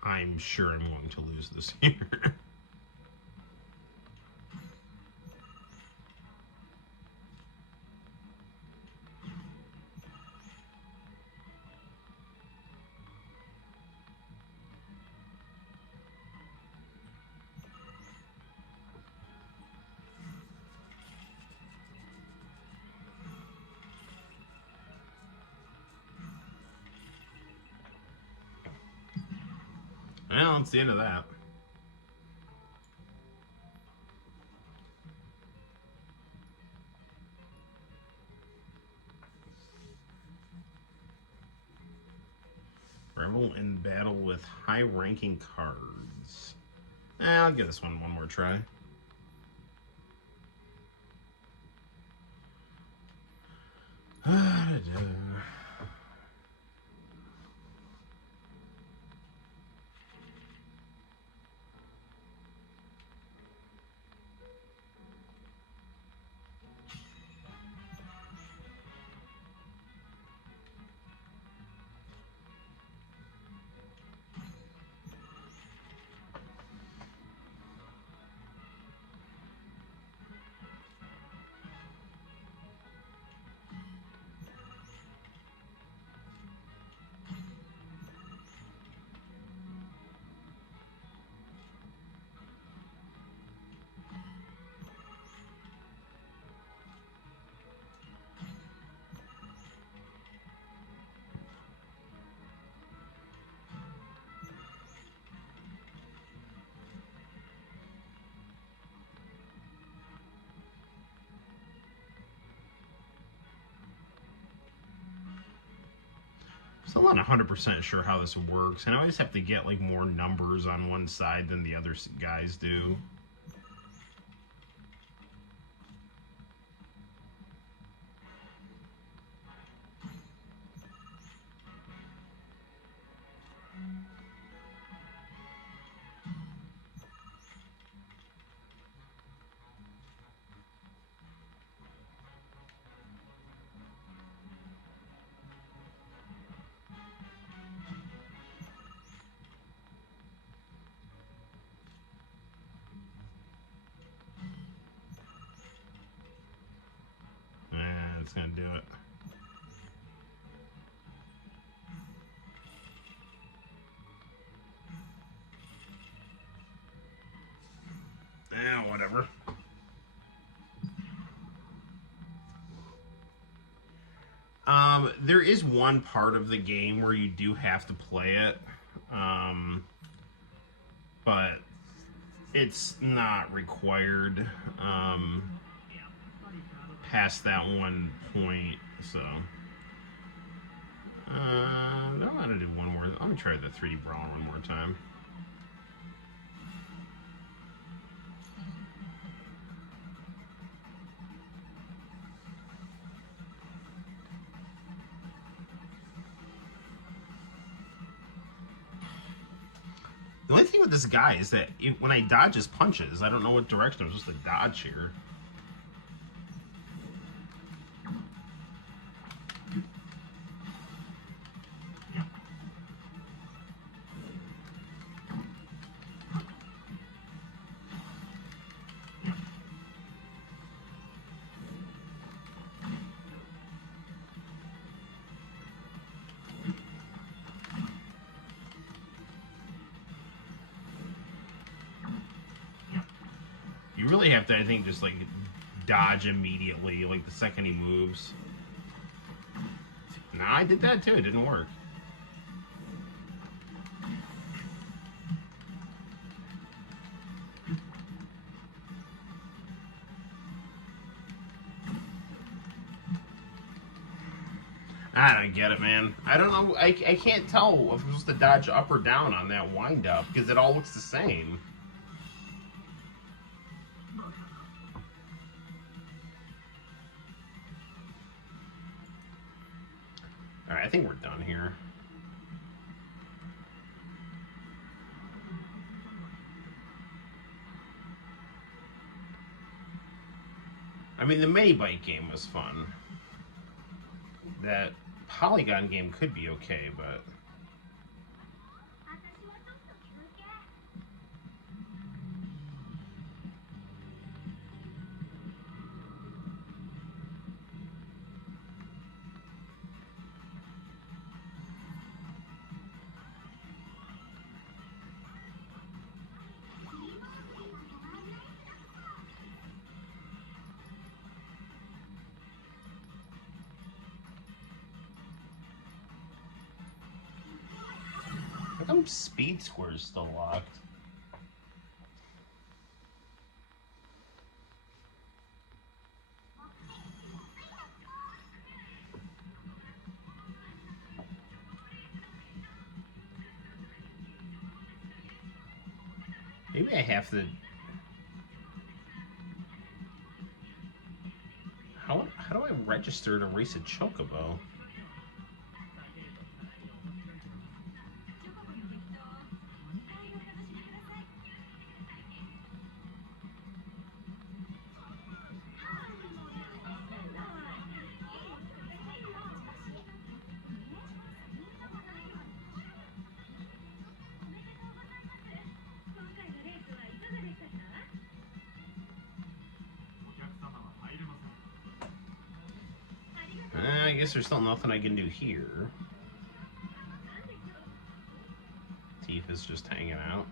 I'm sure I'm going to lose this here. Well, that's the end of that. Rebel in battle with high-ranking cards. I'll give this one more try. Still not 100% sure how this works. And I always have to get like more numbers on one side than the other guys do. That's gonna do it. Whatever. There is one part of the game where you do have to play it, but it's not required past that one point. So I want to do one more. I'm gonna try the 3D Brawl one more time. The only thing with this guy is that when I dodge his punches, I don't know what direction I'm supposed to dodge here. You really have to, I think, just like dodge immediately, like the second he moves. Nah, I did that too. It didn't work. I don't get it, man. I don't know. I can't tell if I'm supposed to dodge up or down on that wind up because it all looks the same. Alright, I think we're done here. I mean, the mini bike game was fun. That Polygon game could be okay, but... How come Speed Square is still locked? Maybe I have to... How do I register to race a Chocobo? I guess there's still nothing I can do here. Tifa's just hanging out.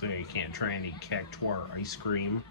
So you can't try any Cactuar ice cream.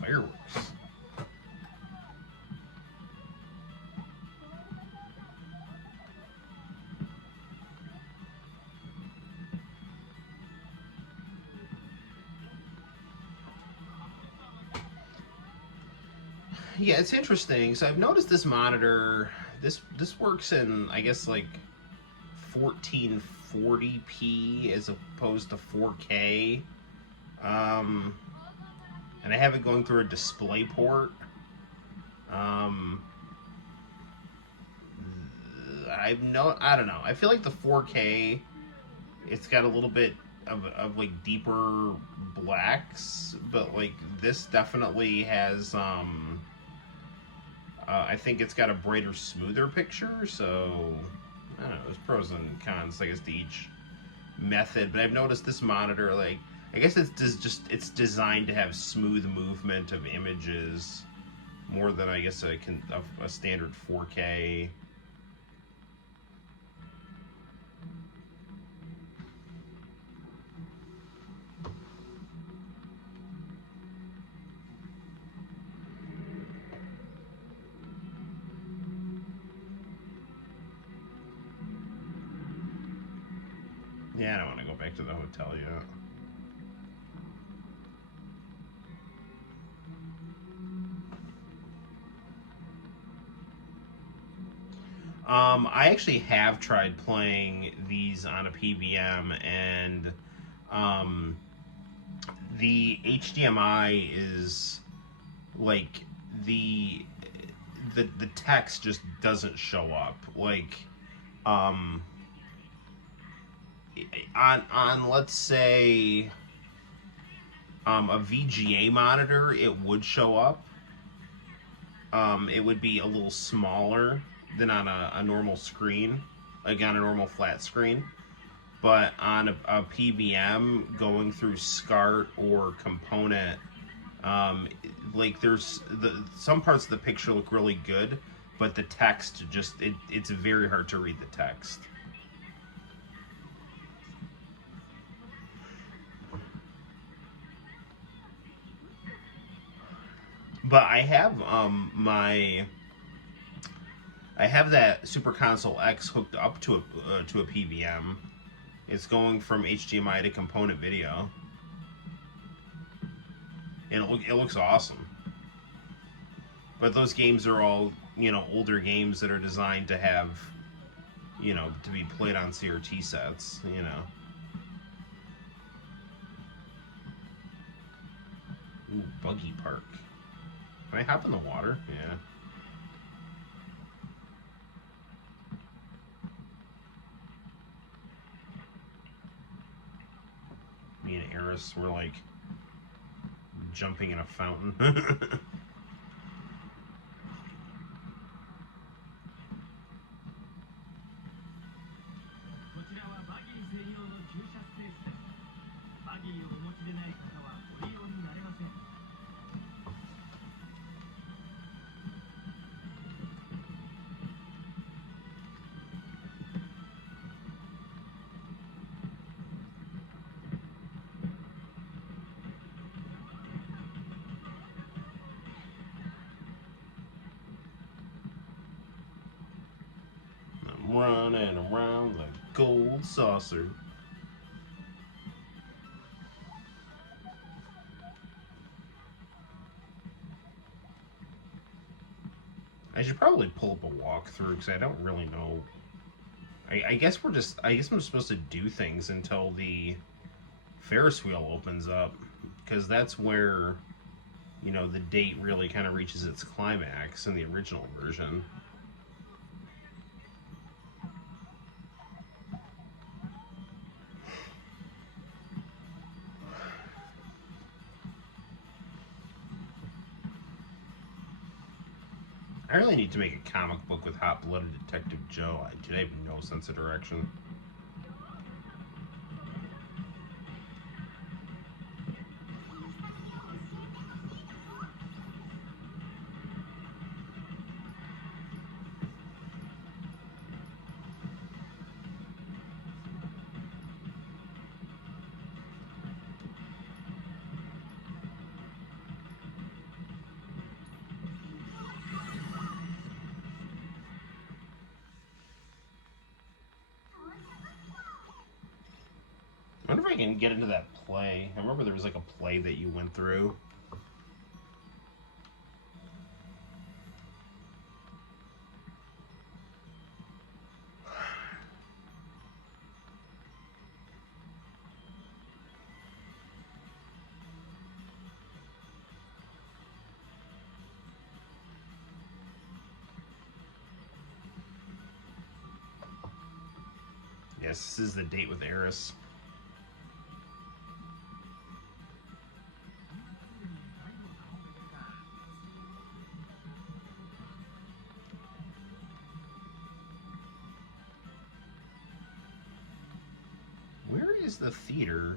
Fireworks. Yeah, it's interesting. So I've noticed this monitor. This works in, I guess, like 1440p as opposed to 4K. And I have it going through a display port. I don't know. I feel like the 4K, it's got a little bit of like deeper blacks, but like this definitely has I think it's got a brighter, smoother picture. So I don't know. There's pros and cons, I guess, to each method. But I've noticed this monitor, like, I guess it's designed to have smooth movement of images more than, I guess, a standard 4K. Yeah, I don't want to go back to the hotel yet. I actually have tried playing these on a PVM, and the HDMI is like the the text just doesn't show up. Like um, on let's say a VGA monitor, it would show up. It would be a little smaller than on a normal screen, like on a normal flat screen. But on a PVM going through SCART or component, like there's some parts of the picture look really good, but the text just it's very hard to read the text. But I have that Super Console X hooked up to a PVM. It's going from HDMI to component video, and it looks awesome. But those games are all, older games that are designed to have, to be played on CRT sets. Ooh, Buggy Park. Can I hop in the water? Yeah. Me and Eris were like jumping in a fountain. Running around like gold saucer. I should probably pull up a walkthrough because I don't really know. I guess I guess I'm supposed to do things until the Ferris wheel opens up, because that's where, the date really kind of reaches its climax in the original version. I really need to make a comic book with hot-blooded Detective Joe. I have no sense of direction. I wonder if I can get into that play. I remember there was like a play that you went through. Yes, this is the date with Eris. Where is the theater?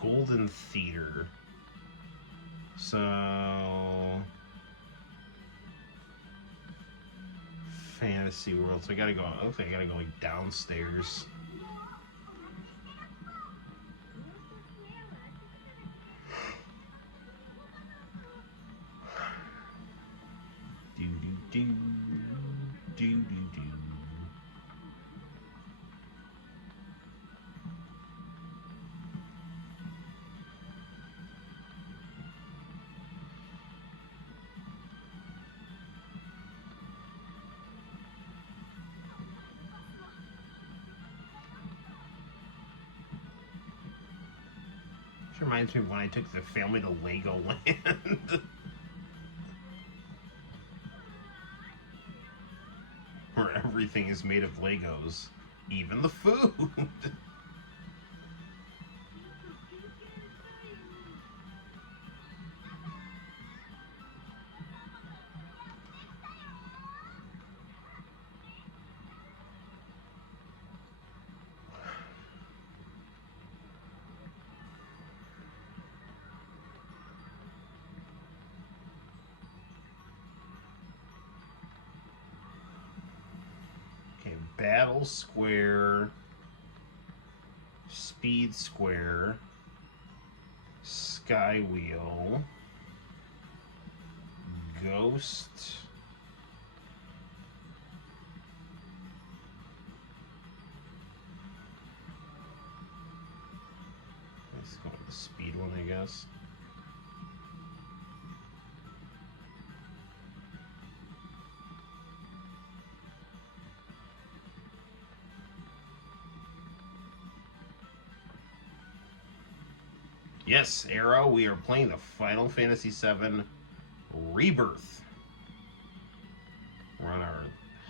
Golden Theater. So Fantasy World. So I gotta go. I look like I gotta go like downstairs. Do do do do do do. This reminds me of when I took the family to Legoland. Where everything is made of Legos. Even the food. Battle Square, Speed Square, Skywheel, Ghost, let's go with the speed one, I guess. Yes, Arrow, we are playing the Final Fantasy VII Rebirth. We're on our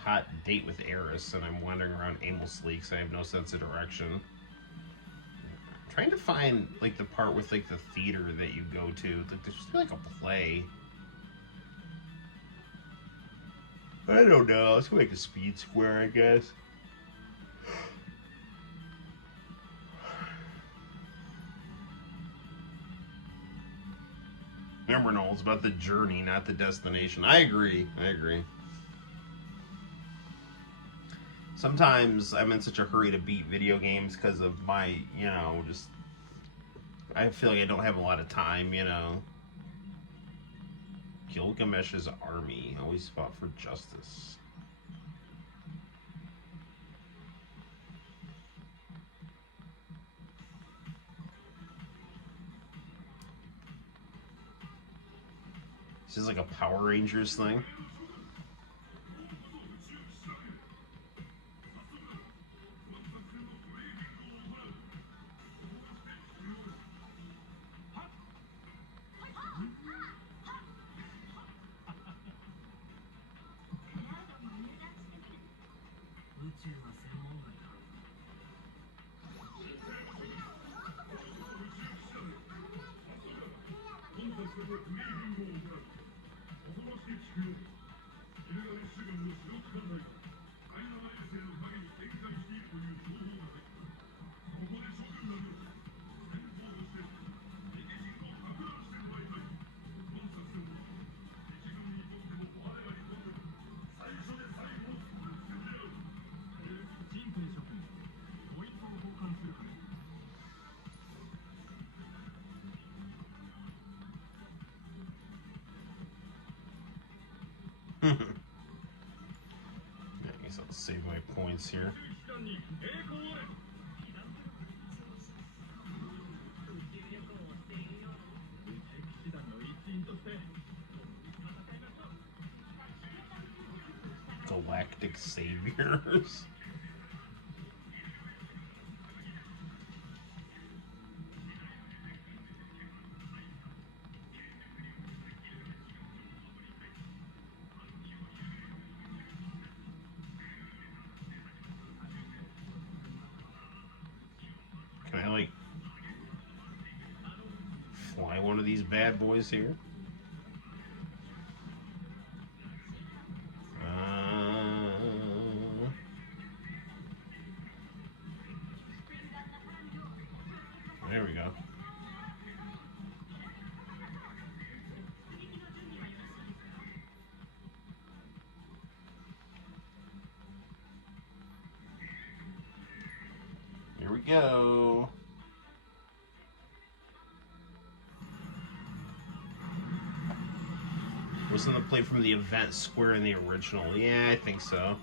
hot date with Eris, and I'm wandering around aimlessly because I have no sense of direction. I'm trying to find, like, the part with, like, the theater that you go to. Like, there's just, like, a play. I don't know. Let's go make a Speed Square, I guess. Remember, Noel, it's about the journey, not the destination. I agree. Sometimes I'm in such a hurry to beat video games because of my, just... I feel like I don't have a lot of time, Gilgamesh's army always fought for justice. This is like a Power Rangers thing. save my points here. Galactic Saviors. Can I, like, fly one of these bad boys here? There we go. Here we go. Wasn't the play from the event square in the original? Yeah, I think so.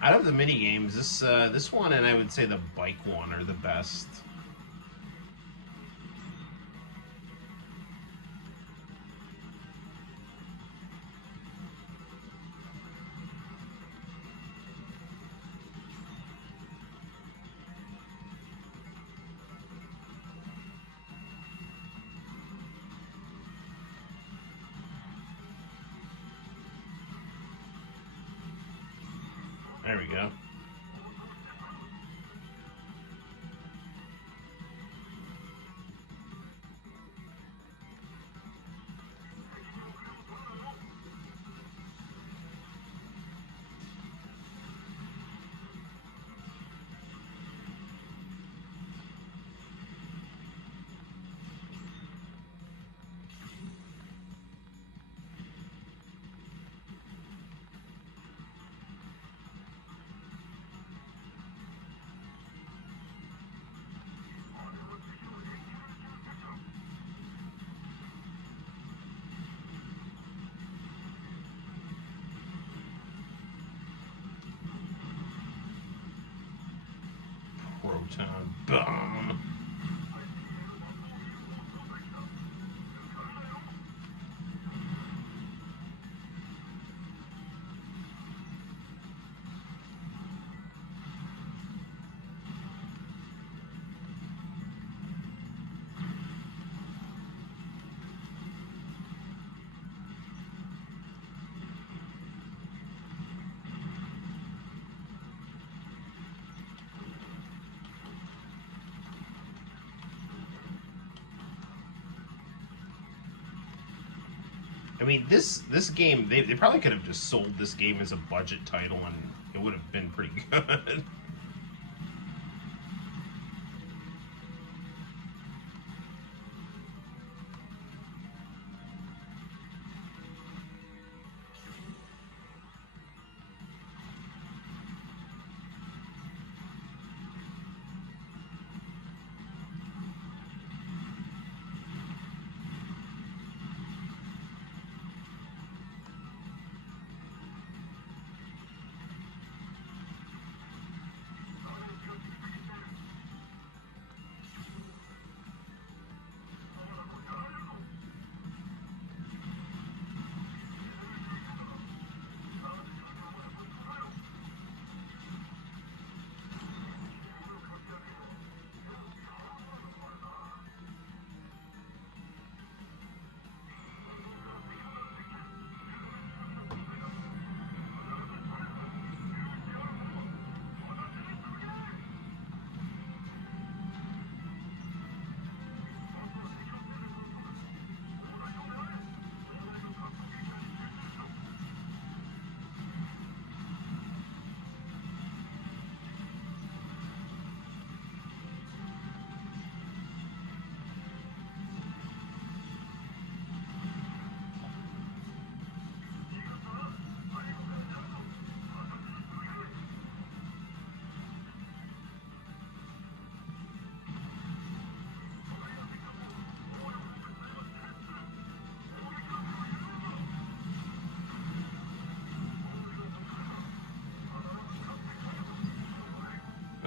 Out of the mini games, this one and I would say the bike one are the best. There we go. Proton bomb. I mean, this game, they probably could have just sold this game as a budget title and it would have been pretty good.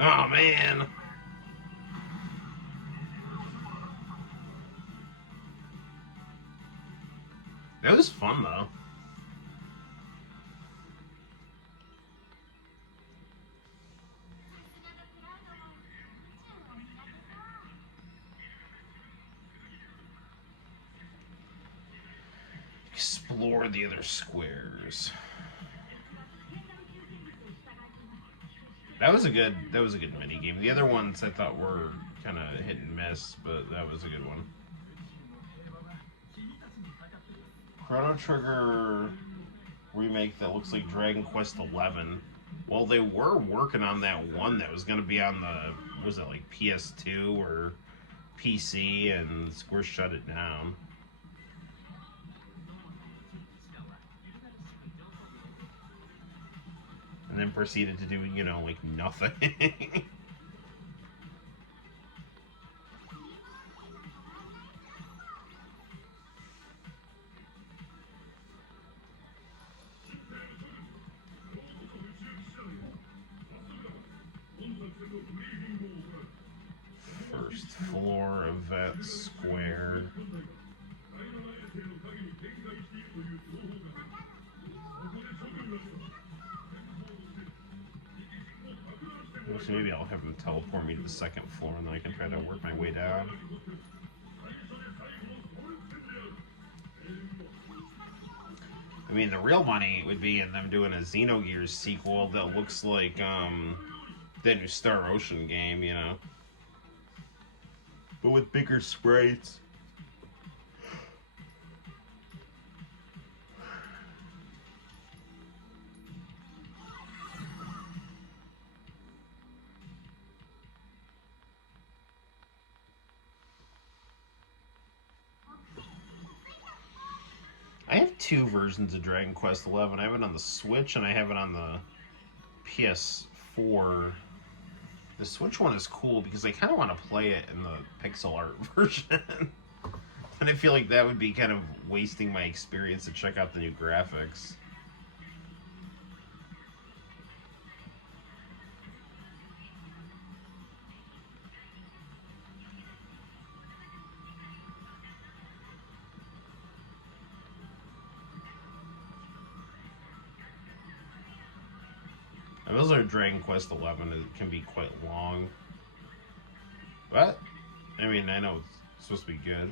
Oh, man. That was fun, though. Explore the other squares. That was a good mini game. The other ones I thought were kind of hit and miss, but that was a good one. Chrono Trigger remake that looks like Dragon Quest XI. Well, they were working on that one that was going to be on the, was it like PS2 or PC, and Square shut it down. And then proceeded to do, you know, like nothing. First floor of that square. So maybe I'll have him teleport me to the second floor and then I can try to work my way down. I mean, the real money would be in them doing a Xenogears sequel that looks like that new Star Ocean game, you know. But with bigger sprites. I have two versions of Dragon Quest XI. I have it on the Switch and I have it on the PS4. The Switch one is cool because I kind of want to play it in the pixel art version. And I feel like that would be kind of wasting my experience to check out the new graphics. Those are Dragon Quest XI. It can be quite long. But, I mean, I know it's supposed to be good.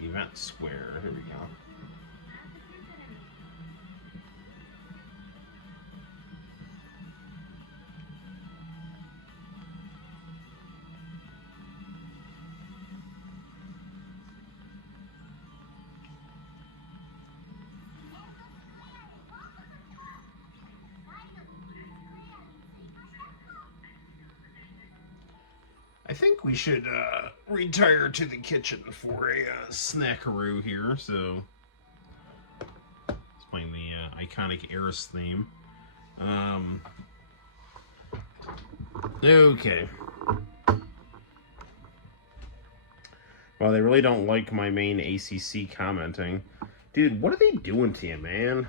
Event Square. Here we go. I think we should retire to the kitchen for a snackaroo here. So, it's playing the iconic Eris theme. Okay. Well, they really don't like my main ACC commenting. Dude, what are they doing to you, man?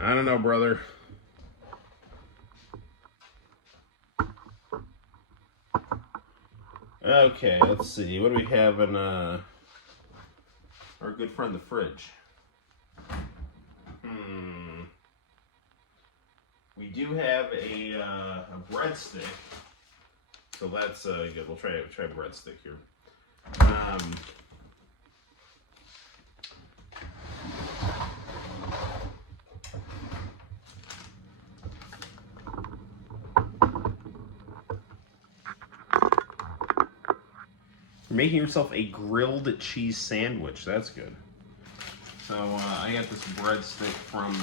I don't know, brother. Okay, let's see. What do we have in our good friend the fridge? We do have a breadstick, so that's good. We'll try breadstick here. You're making yourself a grilled cheese sandwich. That's good. So I got this breadstick from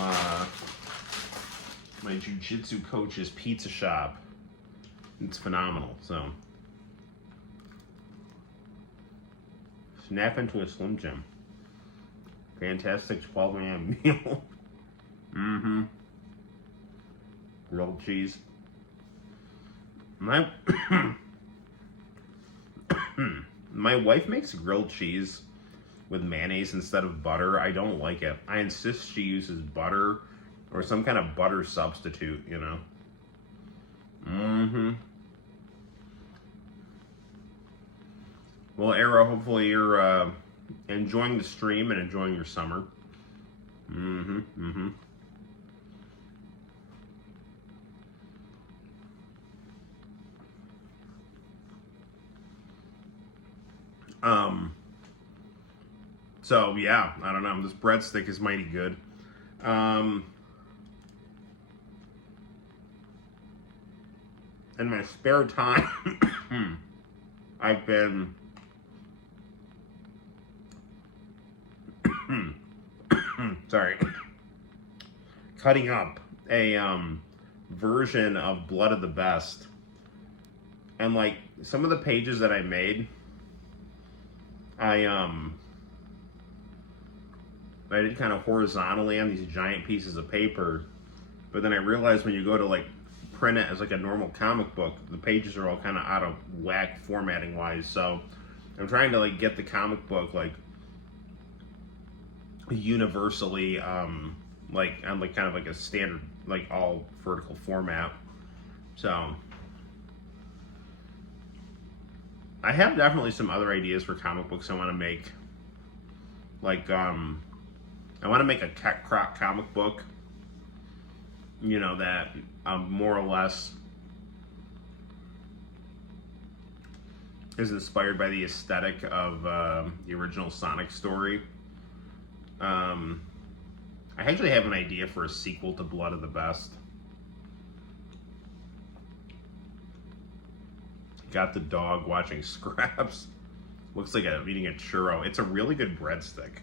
my jiu-jitsu coach's pizza shop. It's phenomenal. So snap into a Slim Jim. Fantastic 12 a.m. meal. Mm-hmm. Grilled cheese. My my wife makes grilled cheese with mayonnaise instead of butter. I don't like it. I insist she uses butter or some kind of butter substitute, you know. Mm-hmm. Well, Arrow, hopefully you're enjoying the stream and enjoying your summer. Mm-hmm. Mm-hmm. So yeah, I don't know. This breadstick is mighty good. In my spare time, I've been sorry, cutting up a version of Blood of the Best, and like some of the pages that I made, I did kind of horizontally on these giant pieces of paper, but then I realized when you go to like print it as like a normal comic book, the pages are all kind of out of whack formatting wise. So I'm trying to like get the comic book like universally like on like kind of like a standard like all vertical format. So I have definitely some other ideas for comic books I want to make. Like I want to make a croc comic book, you know, that more or less is inspired by the aesthetic of the original Sonic story. I actually have an idea for a sequel to Blood of the Best. Got the dog watching Scraps. Looks like I'm eating a churro. It's a really good breadstick.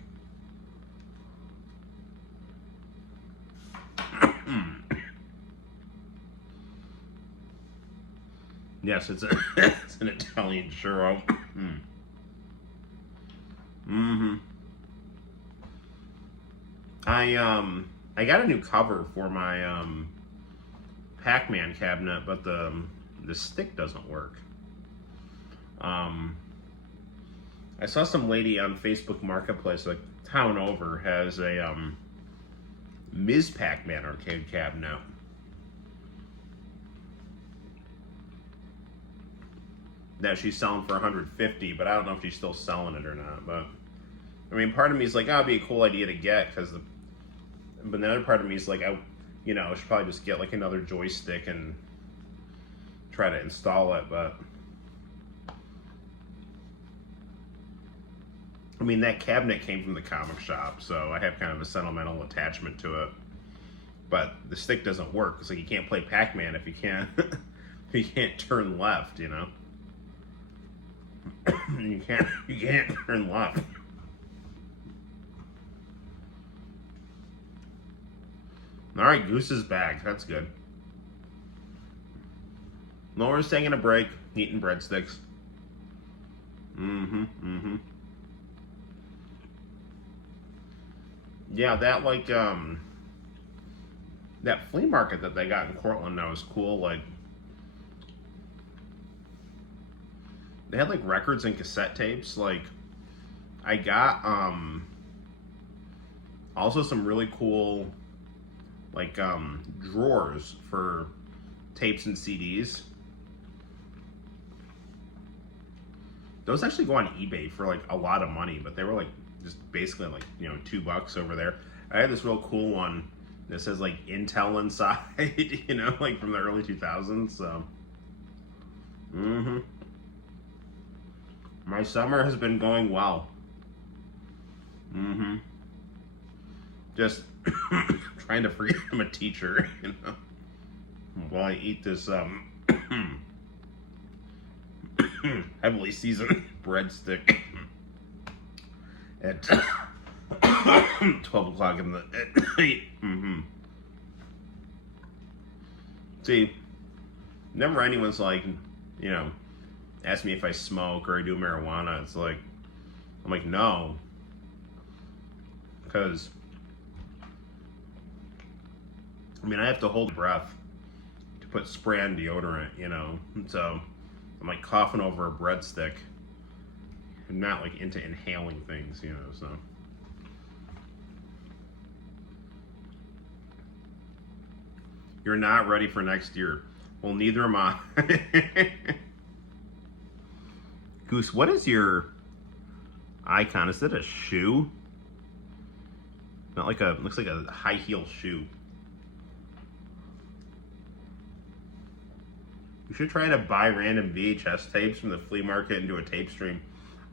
Yes, it's an Italian churro. Mm-hmm. I got a new cover for my Pac-Man cabinet, but the stick doesn't work. I saw some lady on Facebook Marketplace, like town over, has a Ms. Pac-Man arcade cabinet. That she's selling for $150, but I don't know if she's still selling it or not. But I mean, part of me is like, oh, it'd be a cool idea to get, but the other part of me is like, I should probably just get like another joystick and try to install it. But I mean, that cabinet came from the comic shop, so I have kind of a sentimental attachment to it. But the stick doesn't work. It's like you can't play Pac-Man if you can't if you can't turn left, you know. you can't turn left. All right, Goose is back. That's good. Laura's taking a break, eating breadsticks. Yeah, that like that flea market that they got in Cortland, that was cool. Like they had like records and cassette tapes. Like I got also some really cool like drawers for tapes and CDs. Those actually go on eBay for like a lot of money, but they were like just basically like, you know, $2 over there. I had this real cool one that says like Intel inside, you know, like from the early 2000s. So, my summer has been going well. Just trying to forget I'm a teacher, you know, while I eat this heavily seasoned breadstick at 12 o'clock in the night. See, never anyone's like, you know, ask me if I smoke or I do marijuana. It's like, I'm like, no. Because, I mean, I have to hold breath to put spray on deodorant, you know. So, I'm like coughing over a breadstick. I'm not like into inhaling things, you know, so. You're not ready for next year. Well, neither am I. Goose, what is your icon? Is it a shoe? Not like a, looks like a high heel shoe. You should try to buy random VHS tapes from the flea market and do a tape stream.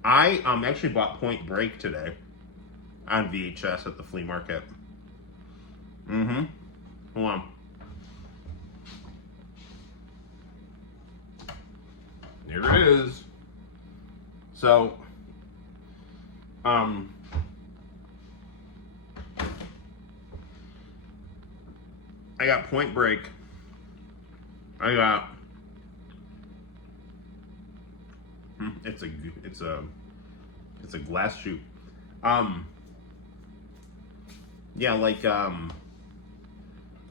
I actually bought Point Break today on VHS at the flea market. Mm-hmm. Hold on. Here it is. So, I got Point Break. I got it's a glass shoe. Yeah, like I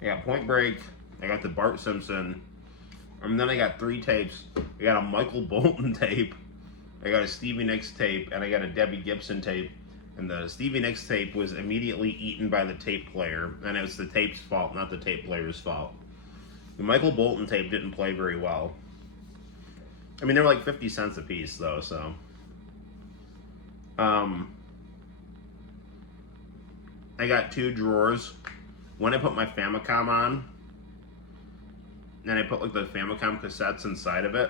got Point Break. I got the Bart Simpson. And then I got 3 tapes. I got a Michael Bolton tape. I got a Stevie Nicks tape, and I got a Debbie Gibson tape. And the Stevie Nicks tape was immediately eaten by the tape player, and it was the tape's fault, not the tape player's fault. The Michael Bolton tape didn't play very well. I mean, they were like 50 cents a piece, though, so. I got 2 drawers. One I put my Famicom on, and I put like the Famicom cassettes inside of it.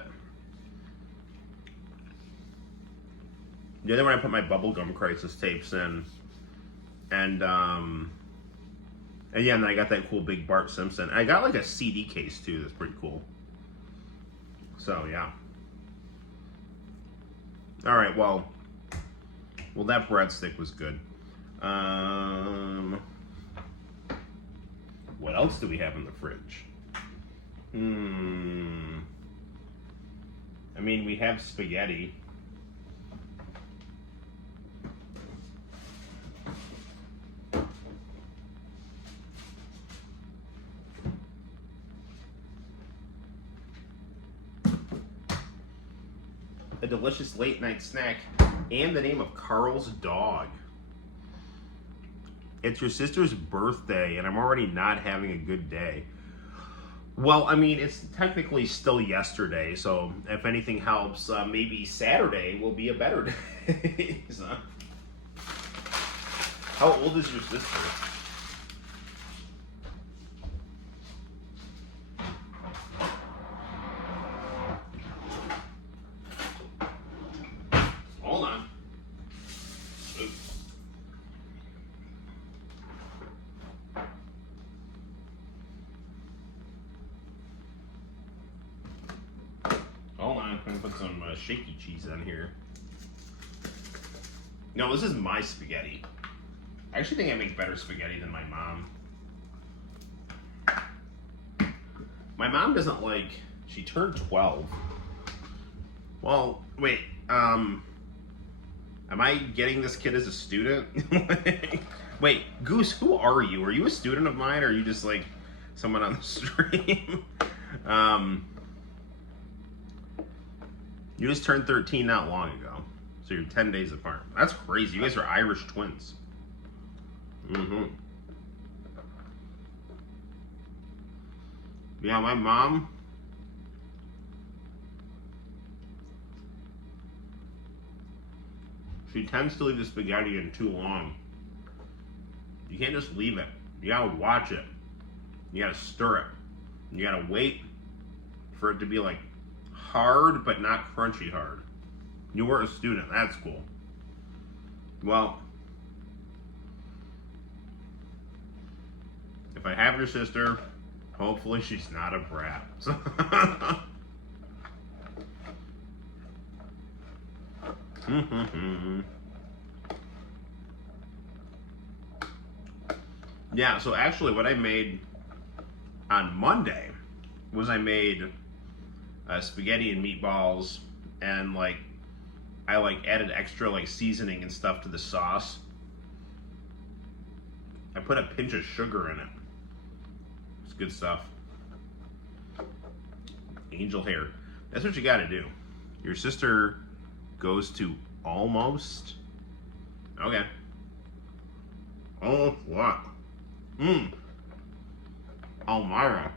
The other one I put my Bubblegum Crisis tapes in. And yeah, and then I got that cool big Bart Simpson. I got like a CD case too, that's pretty cool. So yeah. Alright, well that breadstick was good. What else do we have in the fridge? I mean, we have spaghetti. A delicious late night snack, and the name of Carl's dog. It's your sister's birthday, and I'm already not having a good day. Well, I mean, it's technically still yesterday, so if anything helps, maybe Saturday will be a better day. So. How old is your sister? Hold on. Oops. Hold on, I'm gonna put some shaky cheese on here. No, this is my spaghetti. I actually think I make better spaghetti than my mom. My mom doesn't like, she turned 12. Well, wait, am I getting this kid as a student? Wait, Goose, who are you? Are you a student of mine, or are you just like someone on the stream? You just turned 13 not long ago, so you're 10 days apart. That's crazy. You guys are Irish twins. Yeah, my mom, she tends to leave the spaghetti in too long. You can't just leave it. You gotta watch it. You gotta stir it. You gotta wait for it to be like hard, but not crunchy hard. You were a student. That's cool. Well, if I have your sister, hopefully she's not a brat. Yeah, so actually what I made on Monday was I made spaghetti and meatballs, and like I like added extra like seasoning and stuff to the sauce. I put a pinch of sugar in it. It's good stuff. Angel hair. That's what you got to do. Your sister goes to almost. Okay. Oh, what? Elmira.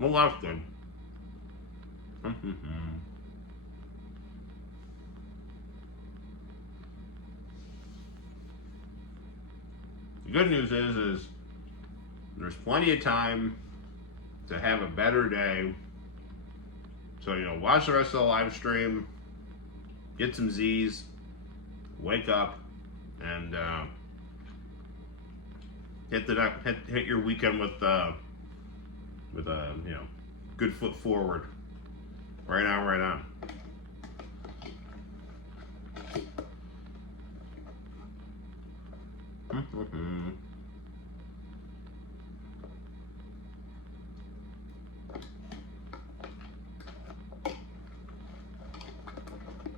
Well, that's good. The good news is there's plenty of time to have a better day. So, watch the rest of the live stream, get some Z's, wake up, and hit your weekend with a good foot forward. Right on, right on.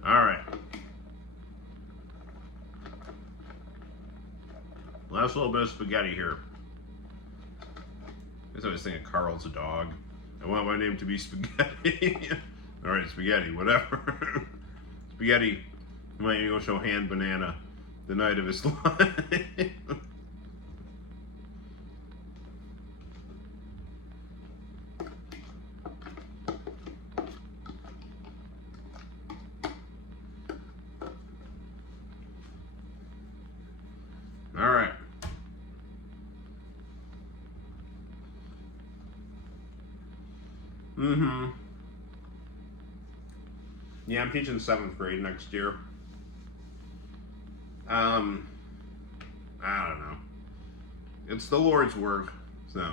All right. Last little bit of spaghetti here. I guess I was thinking Carl's a dog. I want my name to be Spaghetti. All right, Spaghetti, whatever. Spaghetti might go show Hand Banana the night of his life. All right. Yeah, I'm teaching 7th grade next year. I don't know. It's the Lord's work, so.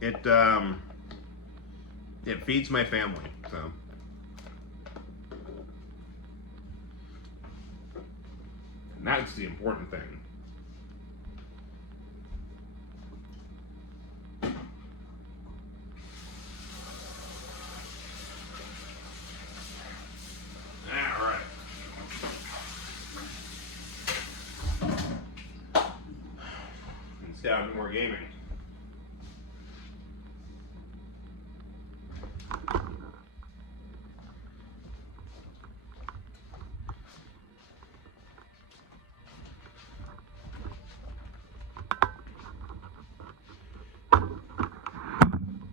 It feeds my family, so. And that's the important thing. Down more gaming.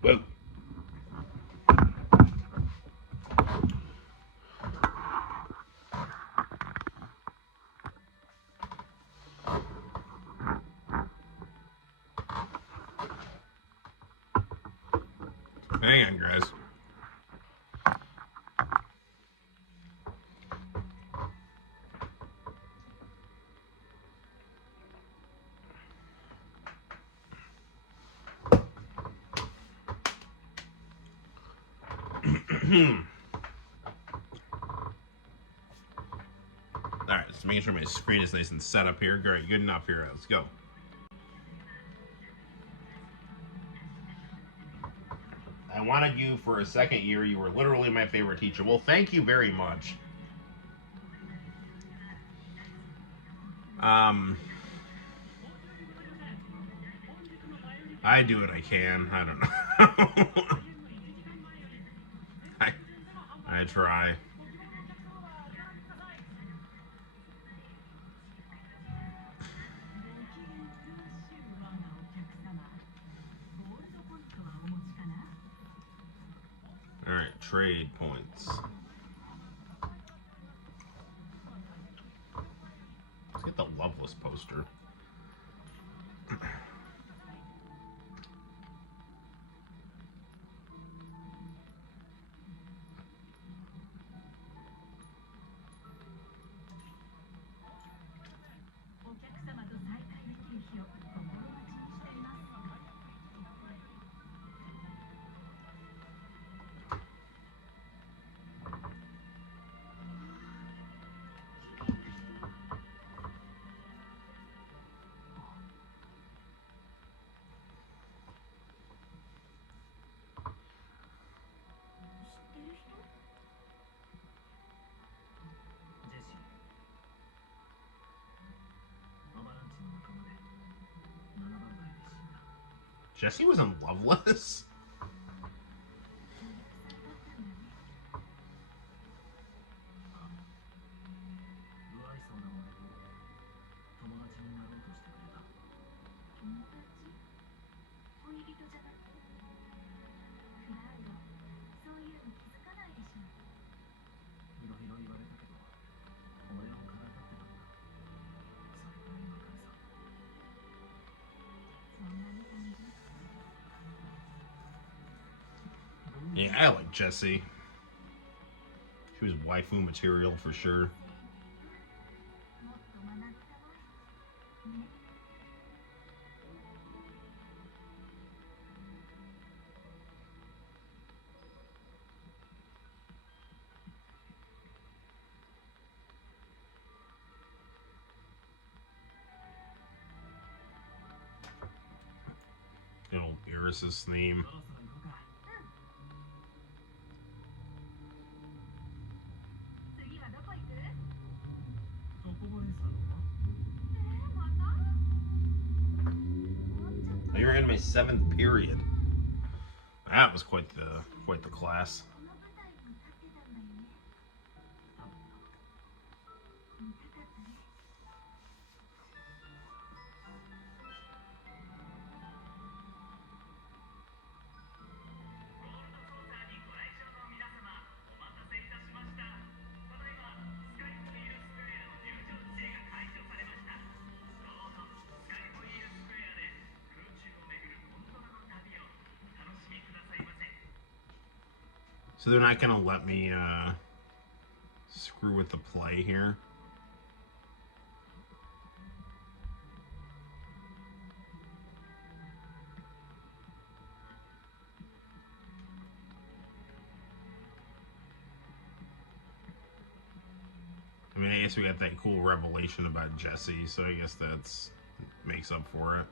Whoa. Hang on, guys. Alright, just making sure my screen is nice and set up here. Great, good enough here. Let's go. I wanted you for a second year. You were literally my favorite teacher. Well, thank you very much. I do what I can. I don't know. I try. All right, trade points. Let's get the Loveless poster. Jesse was in Loveless? Yeah, I like Jessie. She was waifu material for sure. Good old Iris's theme. You're in my 7th period. That was quite the class. So they're not gonna let me screw with the play here. I mean, I guess we got that cool revelation about Jesse, so I guess that's makes up for it.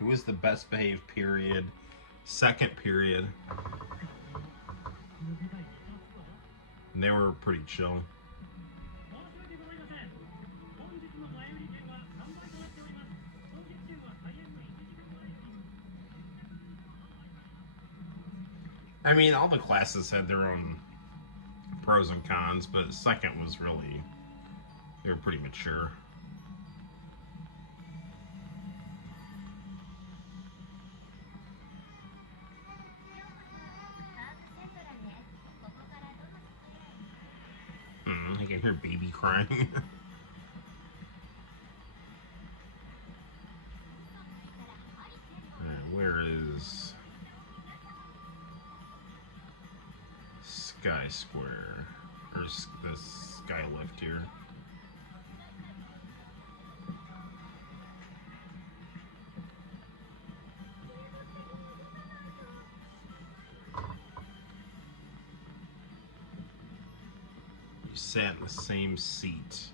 Who was the best behaved period? 2nd period. And they were pretty chill. I mean, all the classes had their own pros and cons, but 2nd was really, they were pretty mature. I can hear baby crying. Alright, where is Sky Square? Or the Sky Lift here? You sat in the same seat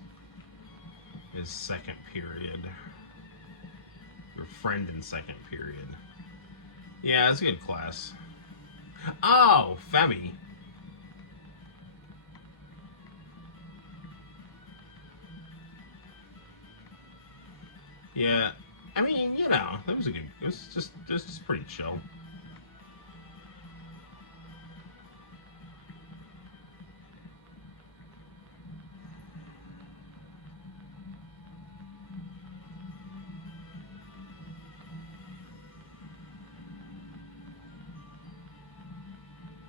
as 2nd period. Your friend in 2nd period. Yeah, it's a good class. Oh, Femi. Yeah, I mean, you know, that was a good. It was just pretty chill.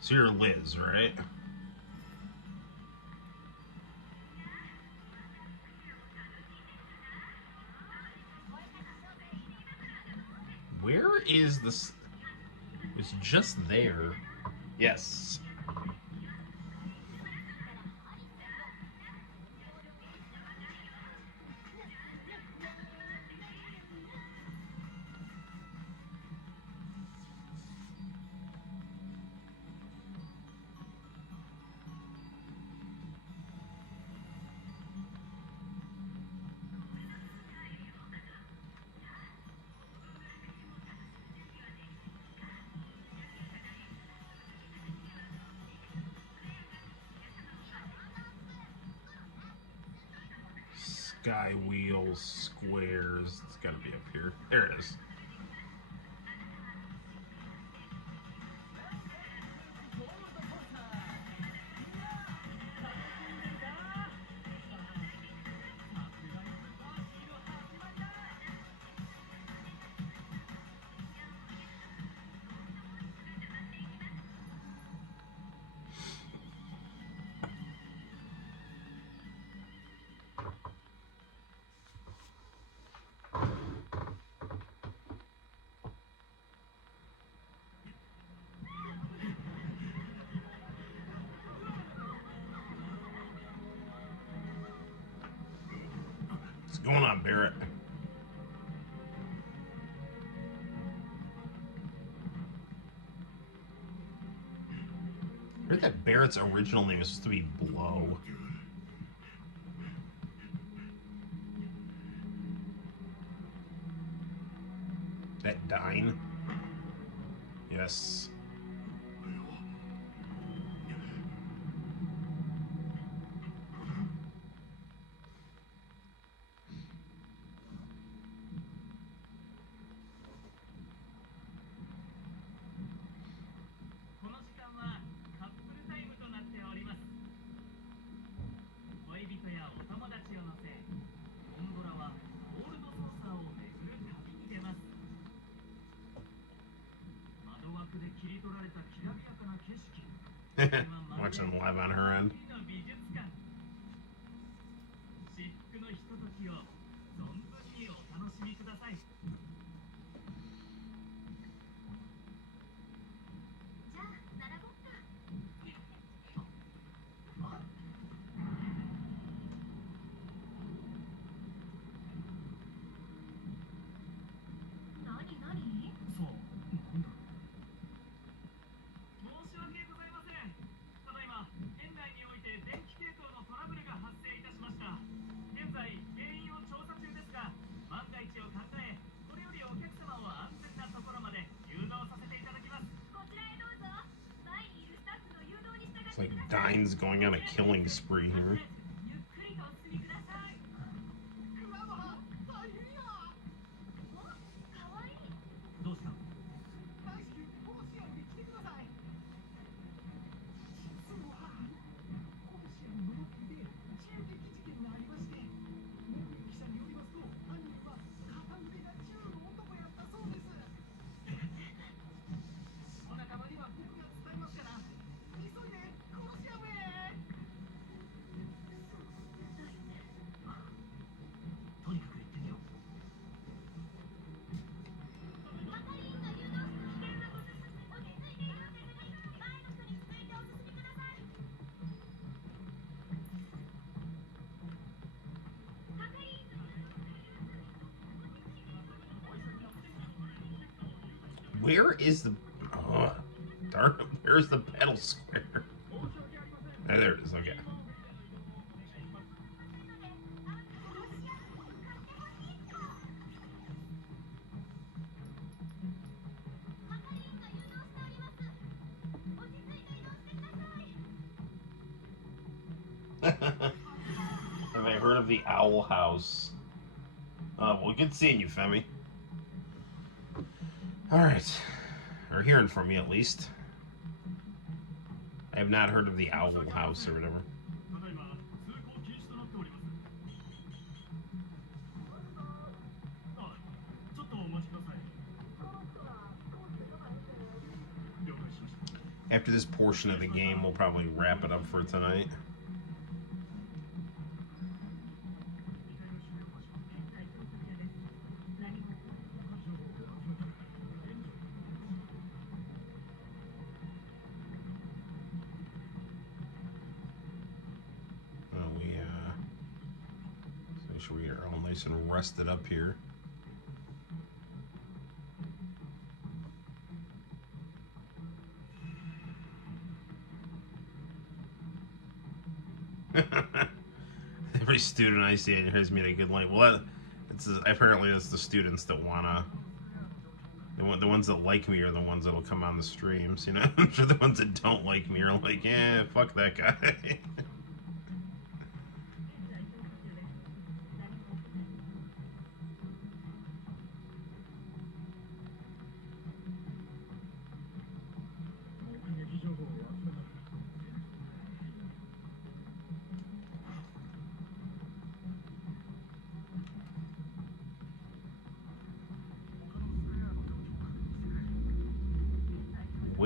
So you're Liz, right? Where is this? It's just there. Yes. Sky wheel squares. It's gotta be up here. There it is. What's going on, Barrett? I heard that Barrett's original name is supposed to be Blow. That Dine? Yes. Watching live on her end. It's like Dine's going on a killing spree here. Where is the... darn, where's the pedal square? Oh, there it is, okay. Have I heard of the Owl House? Well, good seeing you, Femi. Alright. Or hearing from me, at least. I have not heard of the Owl House or whatever. After this portion of the game, we'll probably wrap it up for tonight. Make sure we are all nice and rested up here. Every student I see has made a good light. Well, apparently that's the students that wanna. The ones that like me are the ones that'll come on the streams. You know, I'm sure the ones that don't like me are like, yeah, fuck that guy.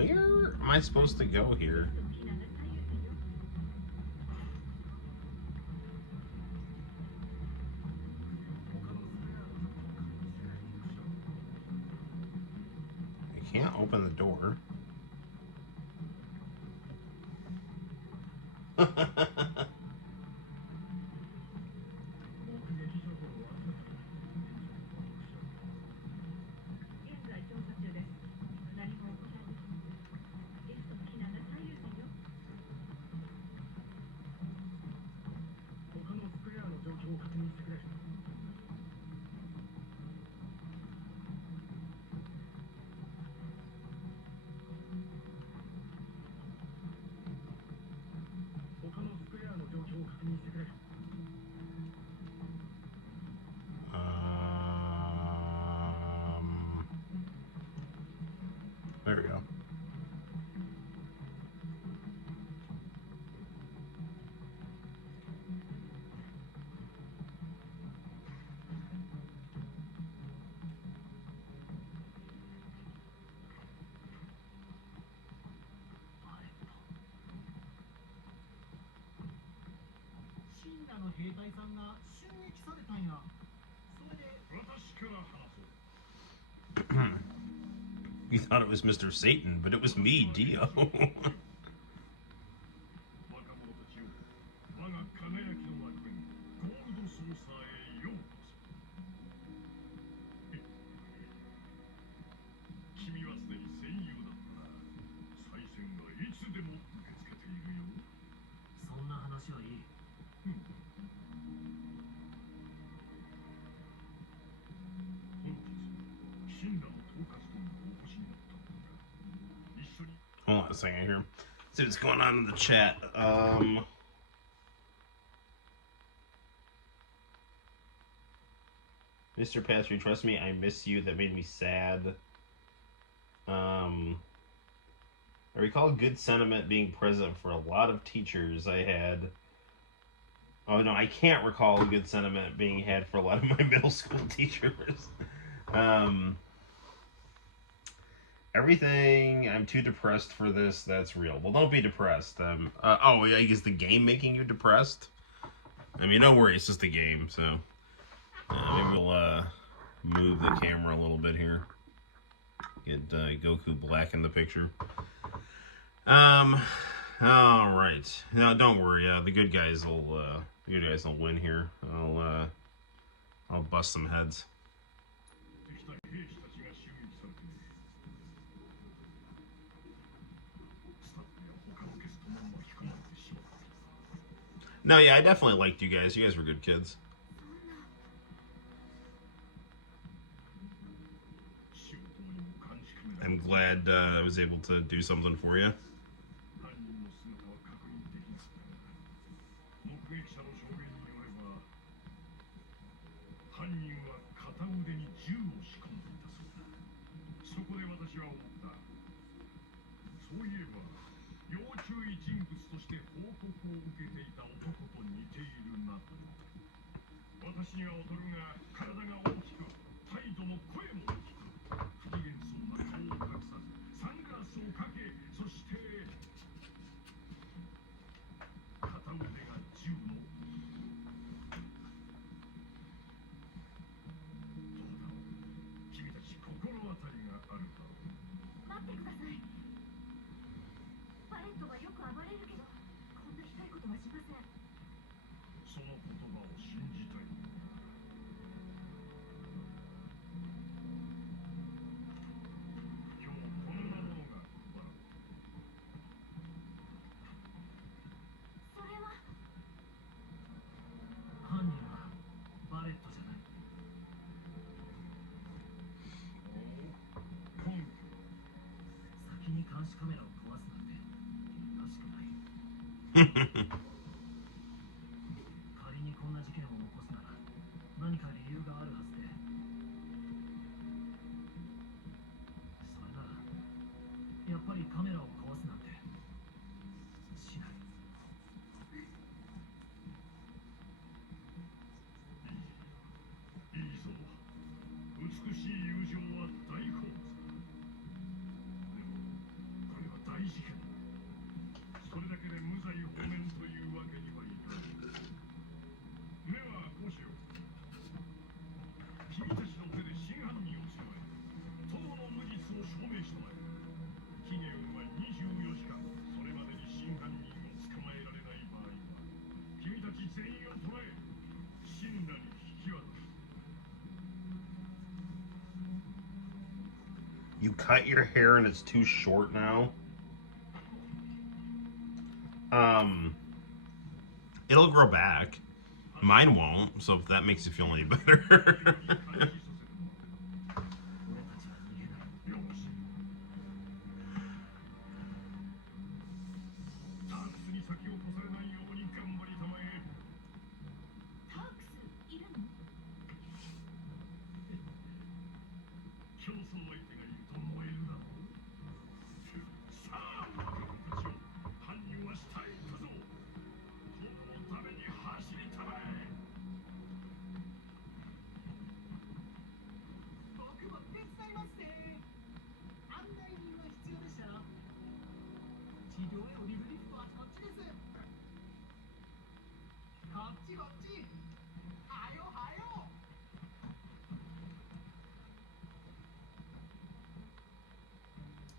Where am I supposed to go here? I can't open the door. There we go. You thought it was Mr. Satan, but it was me, Dio. Hold on a second here. See what's going on in the chat. Mr. Pastor, trust me, I miss you. That made me sad. I recall good sentiment being present for a lot of teachers I had. Oh no, I can't recall a good sentiment being had for a lot of my middle school teachers. Everything, I'm too depressed for this, that's real. Well, don't be depressed. Oh, yeah, is the game making you depressed? I mean, don't worry, it's just a game, so... maybe we'll move the camera a little bit here. Get Goku Black in the picture. Alright. No, don't worry, the good guys will win here. I'll bust some heads. No, yeah, I definitely liked you guys. You guys were good kids. I'm glad I was able to do something for you. you cut your hair and it's too short now, it'll grow back. Mine won't, so if that makes you feel any better.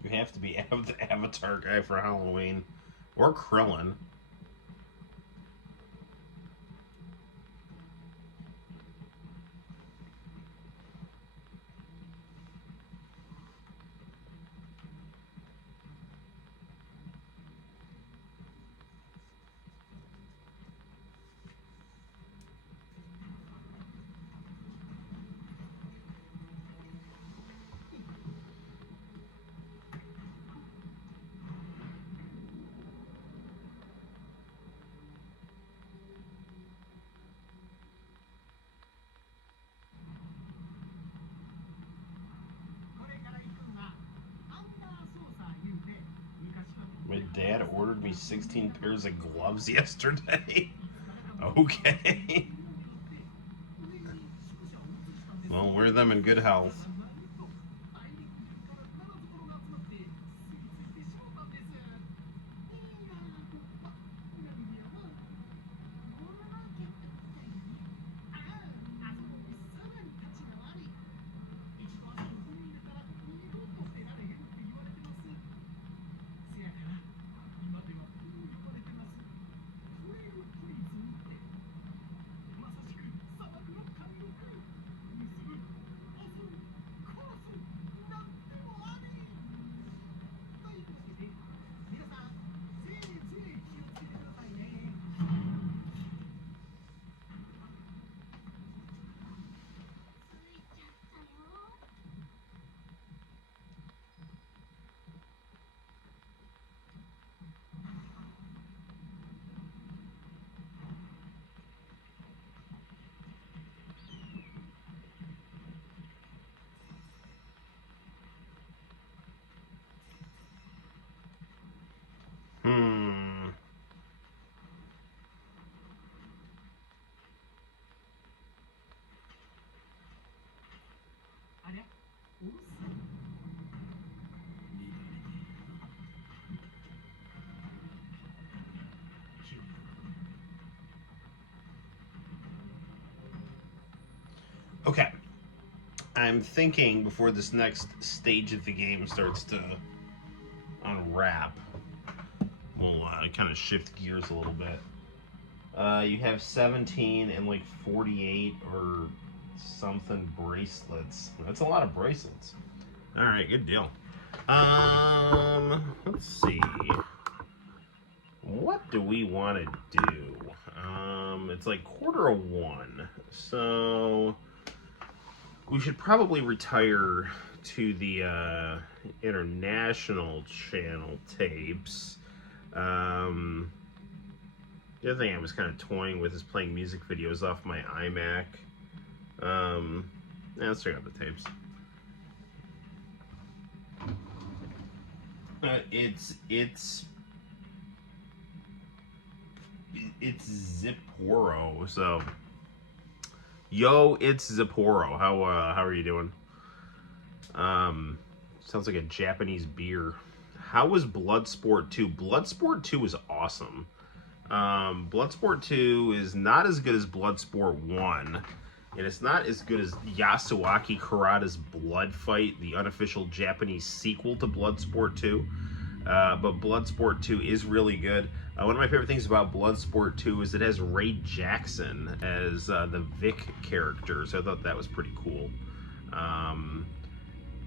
You have to be the Avatar guy for Halloween. Or Krillin. My dad ordered me 16 pairs of gloves yesterday. Okay. Well, wear them in good health. Okay. I'm thinking before this next stage of the game starts to unwrap, we'll kind of shift gears a little bit. You have 17 and like 48 or something bracelets. That's a lot of bracelets. All right, good deal. Let's see. What do we want to do? It's like 1:15, so we should probably retire to the international channel tapes. The other thing I was kind of toying with is playing music videos off my iMac. Let's check out the tapes. It's Zipporo. So, yo, it's Zipporo. How are you doing? Sounds like a Japanese beer. How was Bloodsport 2? Bloodsport 2 is awesome. Bloodsport 2 is not as good as Bloodsport 1. And it's not as good as Yasuaki Kurata's Blood Fight, the unofficial Japanese sequel to Bloodsport 2. But Bloodsport 2 is really good. One of my favorite things about Bloodsport 2 is it has Ray Jackson as the Vic character, so I thought that was pretty cool.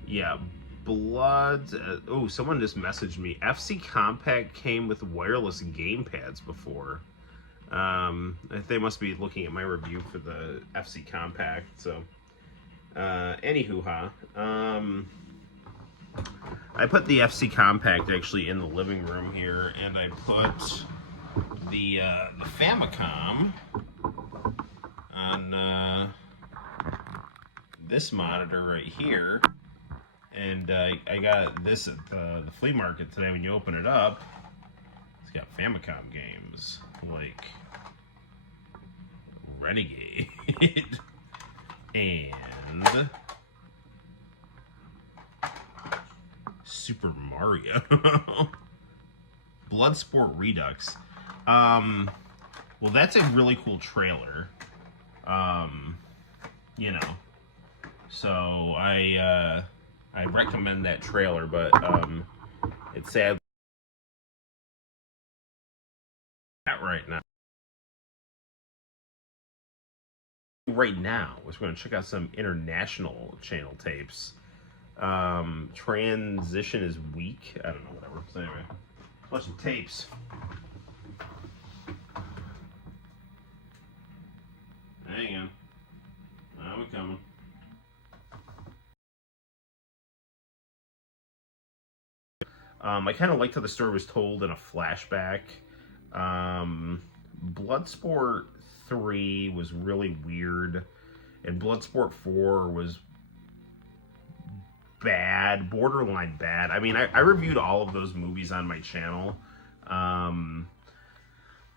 Yeah, Blood. Oh, someone just messaged me. FC Compact came with wireless game pads before. They must be looking at my review for the FC Compact. So, anywho, I put the FC Compact actually in the living room here, and I put the Famicom on this monitor right here. And I got this at the flea market today. When you open it up, it's got Famicom games like Renegade and Super Mario. Bloodsport Redux. Well, that's a really cool trailer. You know, so I recommend that trailer, but it's sad not right now. Right now, we're going to check out some international channel tapes. Transition is weak. I don't know, whatever. So anyway, a bunch of tapes. Hang on. I'm coming. I kind of liked how the story was told in a flashback. Bloodsport 3 was really weird, and Bloodsport 4 was bad, borderline bad. I mean, I reviewed all of those movies on my channel.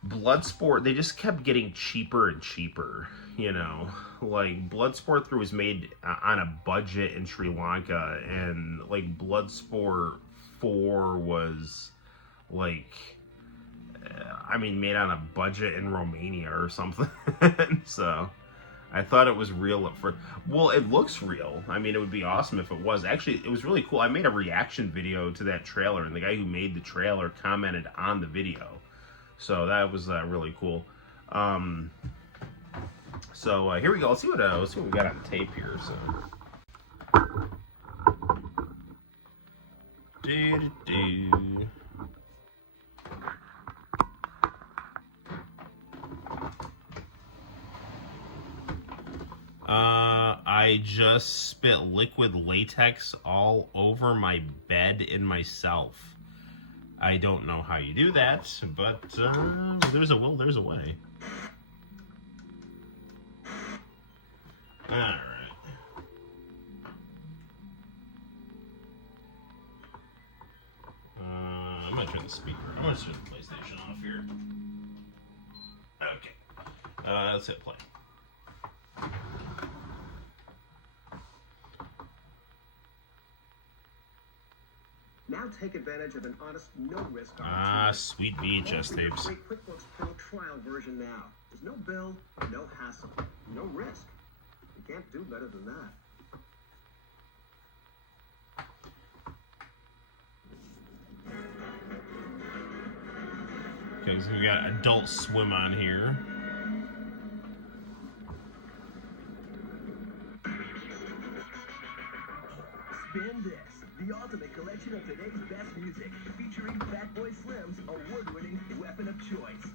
Bloodsport, they just kept getting cheaper and cheaper, you know. Like, Bloodsport 3 was made on a budget in Sri Lanka, and, like, Bloodsport 4 was, like, I mean, made on a budget in Romania or something. So, I thought it was real at first. Well, it looks real. I mean, it would be awesome if it was. Actually, it was really cool. I made a reaction video to that trailer, and the guy who made the trailer commented on the video. So, that was really cool. So, here we go. Let's see what we got on tape here. So. I just spit liquid latex all over my bed and myself. I don't know how you do that, but there's a will, there's a way. Alright. I'm gonna turn the speaker. I'm gonna turn the PlayStation off here. Okay. Let's hit play. Now take advantage of an honest, no-risk opportunity. Sweet VHS tapes. Great QuickBooks Pro trial version now. There's no bill, no hassle, no risk. You can't do better than that. Okay, so we got Adult Swim on here. Spin This, the ultimate collection of today's best music, featuring Fatboy Slim's award-winning weapon of choice.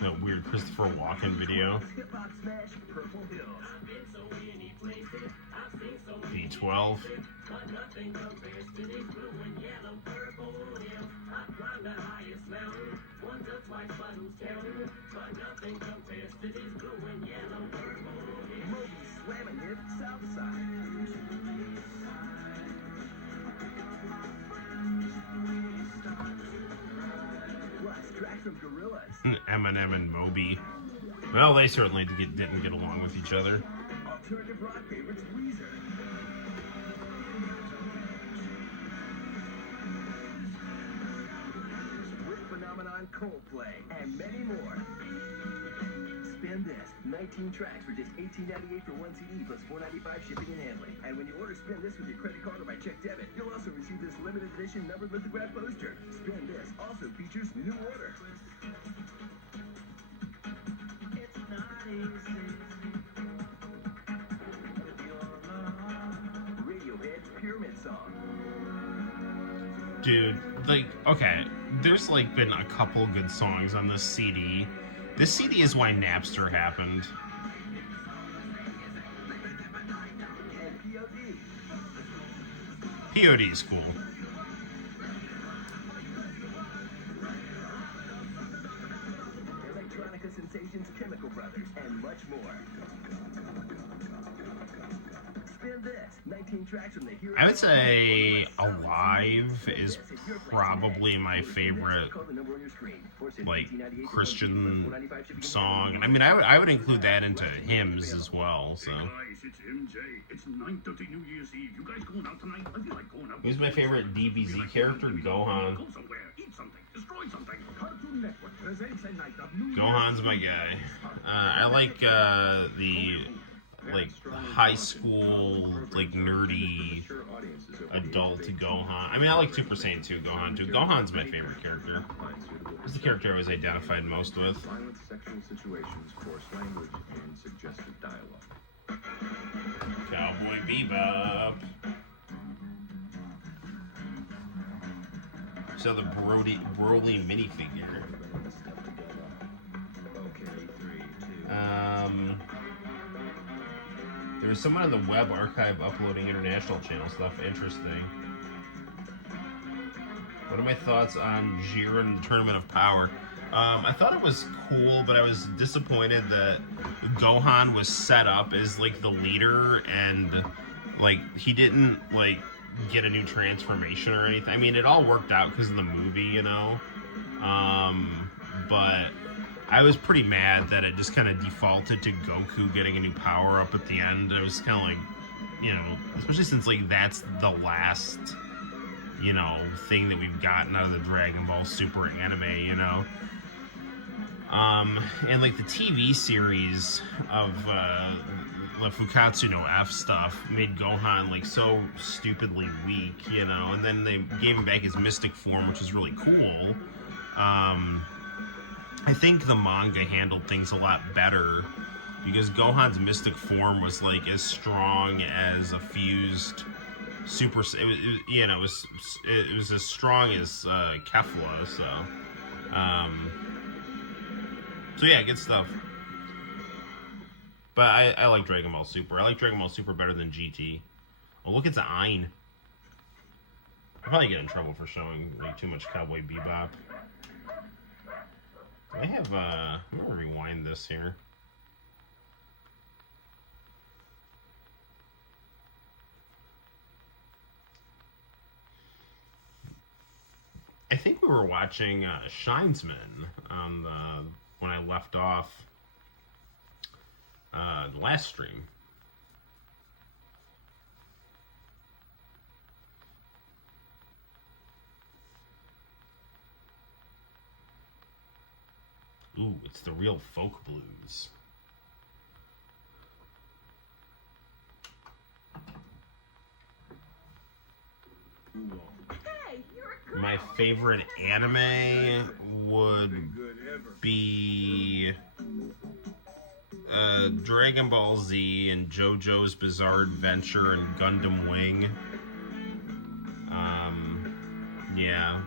That weird Christopher Walken video. Hip-hop smash, Purple Hills. B12. Moby slamming hit Southside. Plus, tracks from Gorillaz. Eminem and Moby. Well, they certainly didn't get along with each other. Alternative rock favorites Weezer. With Phenomenon, Coldplay, and many more. Spin This, 19 tracks for just $18.98 for one CD plus $4.95 shipping and handling. And when you order Spin This with your credit card or by check debit, you'll also receive this limited edition numbered lithograph poster. Spin This also features New Order. It's not easy. Radiohead song. Dude, like, okay, there's like been a couple good songs on this CD. This CD is why Napster happened. POD is cool. Electronica sensations, Chemical Brothers, and much more. Spin this. 19 tracks from the hero. I would say Alive is probably my favorite, like, Christian song. I mean, I would include that into hymns as well. So. Hey guys, it's MJ. It's 9:30 New Year's Eve. You guys going out tonight? I feel like going out. Who's my favorite DBZ character? Gohan. Go somewhere, eat something, destroy something. Cartoon Network presents a night of New Gohan's my guy. I like the like high school, like nerdy adult Gohan. I mean, I like Super Saiyan 2 Gohan too. Gohan's my favorite character. He's the character I was identified most with. Violent sexual situations, coarse language, and suggestive dialogue. Cowboy Bebop. So the Broly minifigure. Okay, 3, 2. There was someone in the web archive uploading international channel stuff. Interesting. What are my thoughts on Jiren Tournament of Power? I thought it was cool, but I was disappointed that Gohan was set up as like the leader, and like he didn't like get a new transformation or anything. I mean, it all worked out because of the movie, you know. But I was pretty mad that it just kind of defaulted to Goku getting a new power up at the end. It was kind of like, you know, especially since like that's the last, you know, thing that we've gotten out of the Dragon Ball Super anime, you know. And like the TV series of the Fukatsu no F stuff made Gohan like so stupidly weak, you know, and then they gave him back his mystic form, which is really cool. I think the manga handled things a lot better because Gohan's mystic form was like as strong as a fused super. It was as strong as Kefla. So yeah, good stuff. But I like Dragon Ball Super. I like Dragon Ball Super better than GT. Oh, look, it's Ein. I'll probably get in trouble for showing like too much Cowboy Bebop. I have, I'm gonna rewind this here. I think we were watching Shinesman on when I left off the last stream. Ooh, it's the real folk blues. Hey, you're a girl. My favorite anime would be Dragon Ball Z and JoJo's Bizarre Adventure and Gundam Wing. Yeah.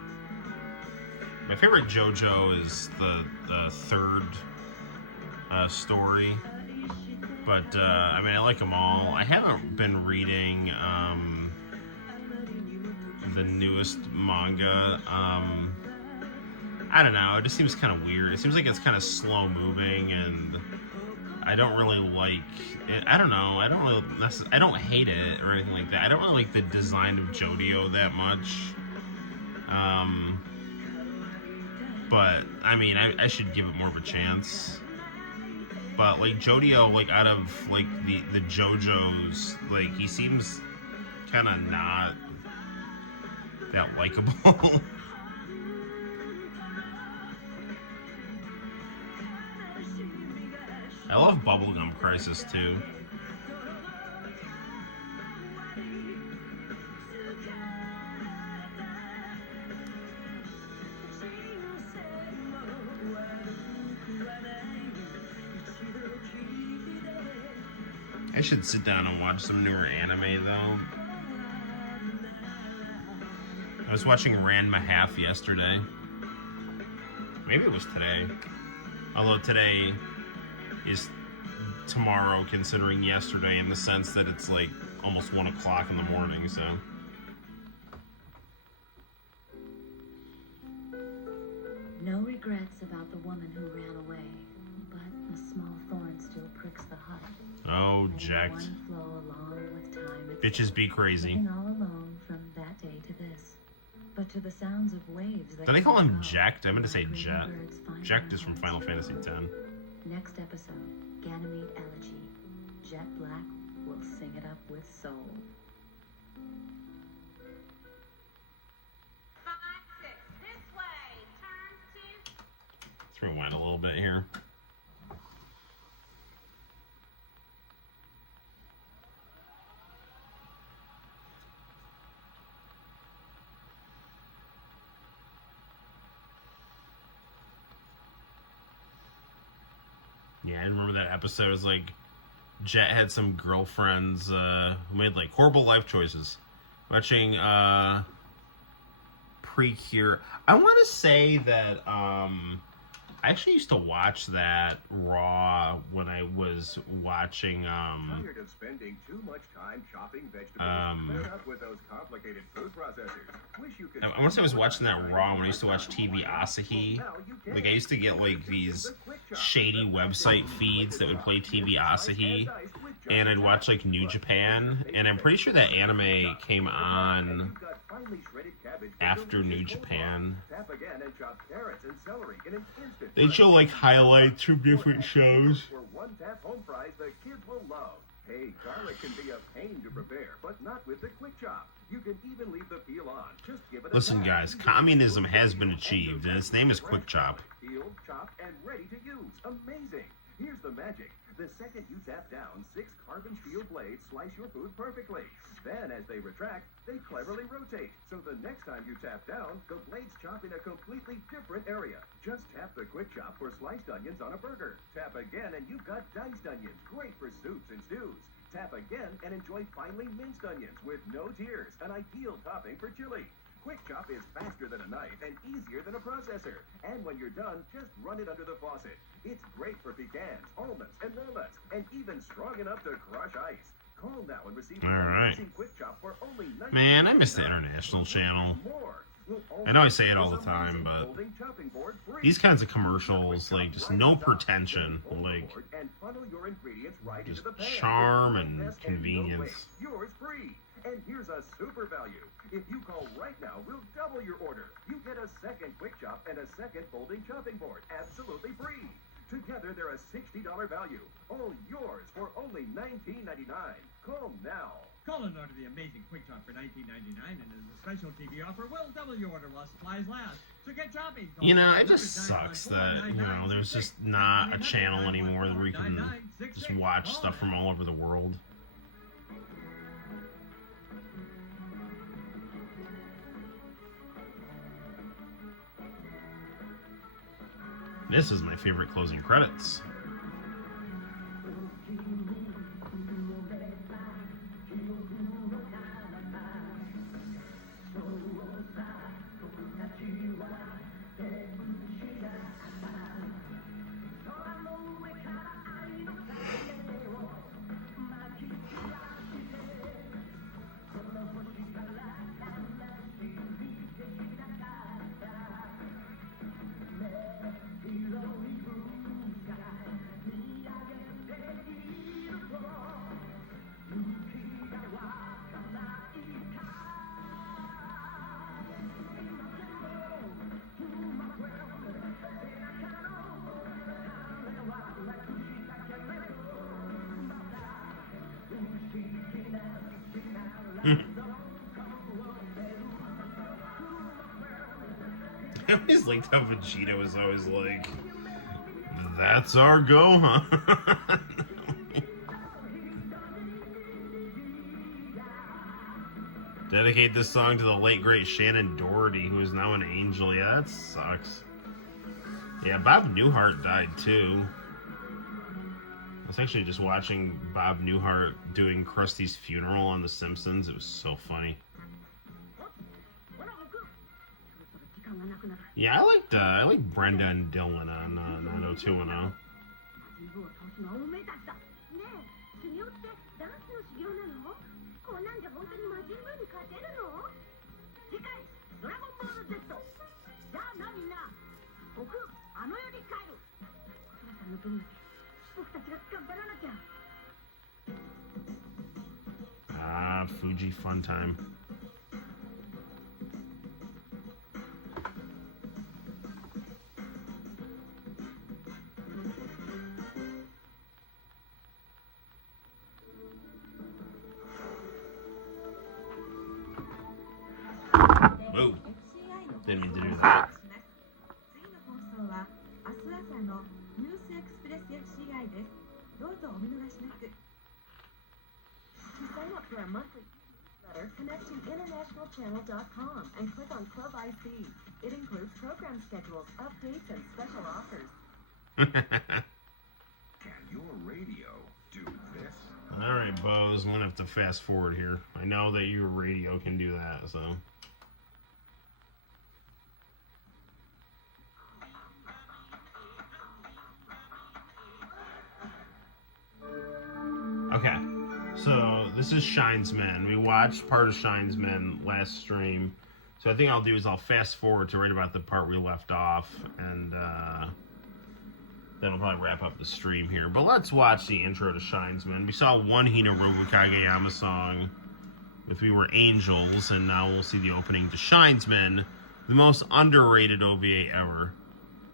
My favorite JoJo is the third story, but I mean, I like them all. I haven't been reading the newest manga. I don't know. It just seems kind of weird. It seems like it's kind of slow moving, and I don't really like it. I don't know. I don't hate it or anything like that. I don't really like the design of Jodio that much. But I mean, I should give it more of a chance. But like Jodio, like out of like the JoJos, like he seems kind of not that likable. I love Bubblegum Crisis too. I should sit down and watch some newer anime though. I was watching Ranma Half yesterday. Maybe it was today. Although today is tomorrow, considering yesterday, in the sense that it's like almost 1 o'clock in the morning, so. No regrets about the woman who ran away, but a small thorn still pricks the heart. Oh, jacked. One flow along with time. Bitches be crazy. Living all alone from that day to this. But to the sounds of waves that Did they call him echo, Jacked? I meant to say migrating Jet. birds find Jacked their is from homes Final in Fantasy love. X. Next episode, Ganymede Elegy. Jet Black will sing it up with soul. 5, 6, this way. Turn 2. Let's rewind a little bit here. Yeah, I remember that episode. It was like Jet had some girlfriends who made like horrible life choices. Watching Precure. I want to say that I actually used to watch that Raw when I was watching Tired of spending too much time chopping vegetables? Fed up with those complicated food processors? Wish you could I want to say I was watching that Raw when I used to watch TV Asahi. Like, I used to get, like, these shady website feeds that would play TV Asahi, and I'd watch, like, New Japan, and I'm pretty sure that anime came on after New Japan. Tap again and chop carrots and celery in an instant. They'd show, like, highlights from different shows. For one tap home fries the kids will love. Hey, garlic can be a pain to prepare, but not with the quick chop. You can even leave the peel on. Just give it a Listen, tap. guys, communism has been achieved, and its name is Quick Chop. Peeled, chopped, and ready to use. Amazing. Here's the magic. The second you tap down, 6 carbon steel blades slice your food perfectly. Then, as they retract, they cleverly rotate. So the next time you tap down, the blades chop in a completely different area. Just tap the Quick Chop for sliced onions on a burger. Tap again and you've got diced onions, great for soups and stews. Tap again and enjoy finely minced onions with no tears, an ideal topping for chili. Quick Chop is faster than a knife and easier than a processor. And when you're done, just run it under the faucet. It's great for pecans, almonds, and walnuts, and even strong enough to crush ice. Call now and receive All right. Quick Chop for only $19.99. Man, I miss the international channel. I know I say it all the time, but these kinds of commercials, like, just no pretension, like, just charm and convenience. Yours free. And here's a super value. If you call right now, we'll double your order. You get a second Quick Chop and a second folding chopping board, absolutely free. Together, they're a $60 value. All yours for only $19.99. Call now. Call and order the amazing Quick Chop for $19.99, and as a special TV offer, we'll double your order while supplies last. So get shopping. You know, it just sucks that, you know, there's just not a channel anymore where you can just watch stuff from all over the world. This is my favorite closing credits. I always liked how Vegeta was always like, "That's our Gohan." Dedicate this song to the late great Shannon Doherty, who is now an angel. Yeah, that sucks. Yeah, Bob Newhart died too. I was actually just watching Bob Newhart doing Krusty's funeral on The Simpsons. It was so funny. Yeah, I like Brenda and Dylan on 90210. 君ってダンスの修行なの？こんなんじゃ本当に魔人ブーに勝てるの？次回ドラゴンボール Z。じゃあなみんな、僕あの世に帰る。お父さんの分まで僕たちが頑張らなきゃ。Fuji fun time. Whoa. Didn't mean to do that. 次の放送は明日朝のニュースエクスプレス FCI です。どうぞお見逃しなく。 To sign up for our monthly newsletter, connect to internationalchannel.com and click on Club IC. It includes program schedules, updates, and special offers. Can your radio do this? All right, Bose, I'm gonna have to fast forward here. I know that your radio can do that, so. Okay, so this is Shinesman. We watched part of Shinesman last stream, so I think I'll do is I'll fast forward to right about the part we left off, and that'll probably wrap up the stream here. But let's watch the intro to Shinesman. We saw one Hinarobu Kageyama song with We Were Angels, and now we'll see the opening to Shinesman, the most underrated OVA ever.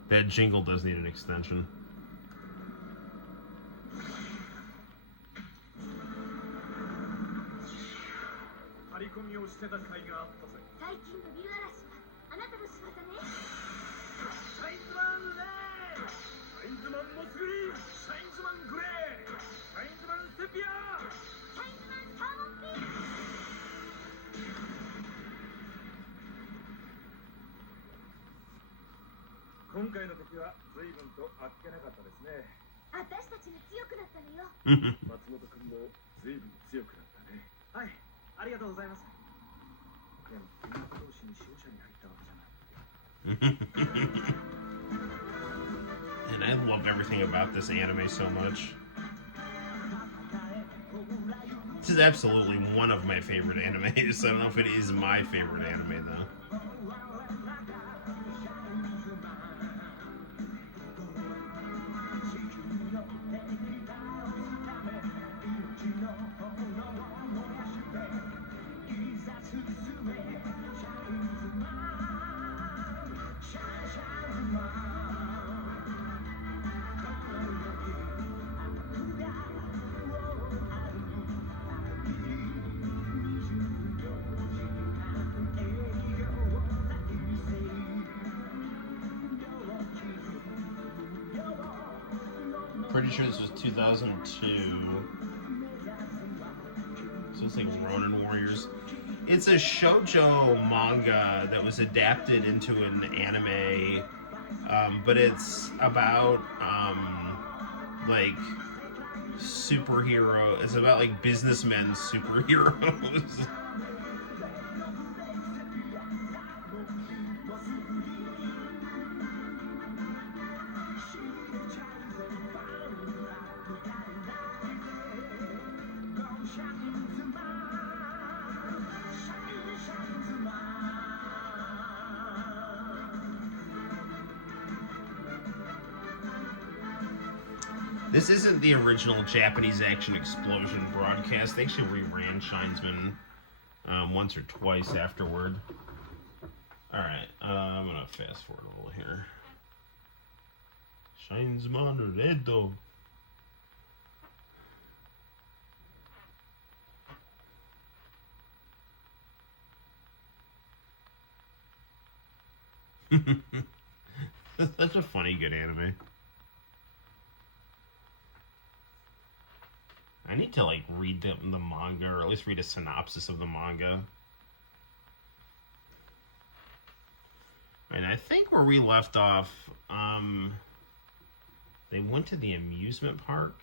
That jingle does need an extension. 張り込みをしてた甲斐があったぜ。最近のビル嵐はあなたの仕業ね。シャインズマンレー、シャインズマンモスグリーン、シャインズマングレー、シャインズマンセピア、シャインズマンサーモンピー。今回の敵は随分とあっけなかったですね。私たちが強くなったのよ。松本君も随分強くなったね。はい、ありがとうございます。でも君の同士に勝者に入ったわけじゃない。And I love everything about this anime so much. This is absolutely one of my favorite animes. I don't know if it is my favorite anime, though. Pretty sure this was 2002. So it's like Ronin Warriors. It's a shoujo manga that was adapted into an anime, but it's about like superhero. It's about like businessmen superheroes. This isn't the original Japanese Action Explosion broadcast. They actually reran Shinesman once or twice afterward. Alright, I'm gonna fast forward a little here. Shinesman Redo. That's such a funny, good anime. I need to, like, read the manga, or at least read a synopsis of the manga. And I think where we left off, they went to the amusement park.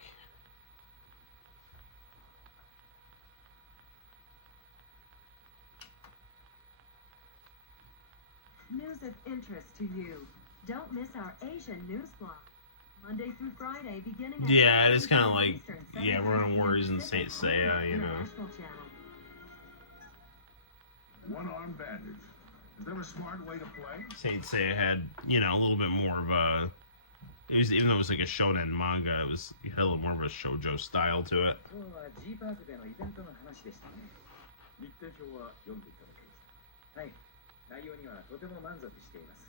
news of interest to you. Don't miss our Asian news blog. Monday through Friday, beginning at Yeah, it is kind of like, Eastern, yeah, we're on Warriors and Saint Seiya, you know. International Channel. One-armed bandits. Is there a smart way to play? Saint Seiya had, you know, a little bit more of a, it was, even though it was like a shonen manga, it had a little more of a shoujo style to it. 今日は G パークでのイベントの話でしたね。日程表は読んでいただけですか？はい。内容にはとても満足しています。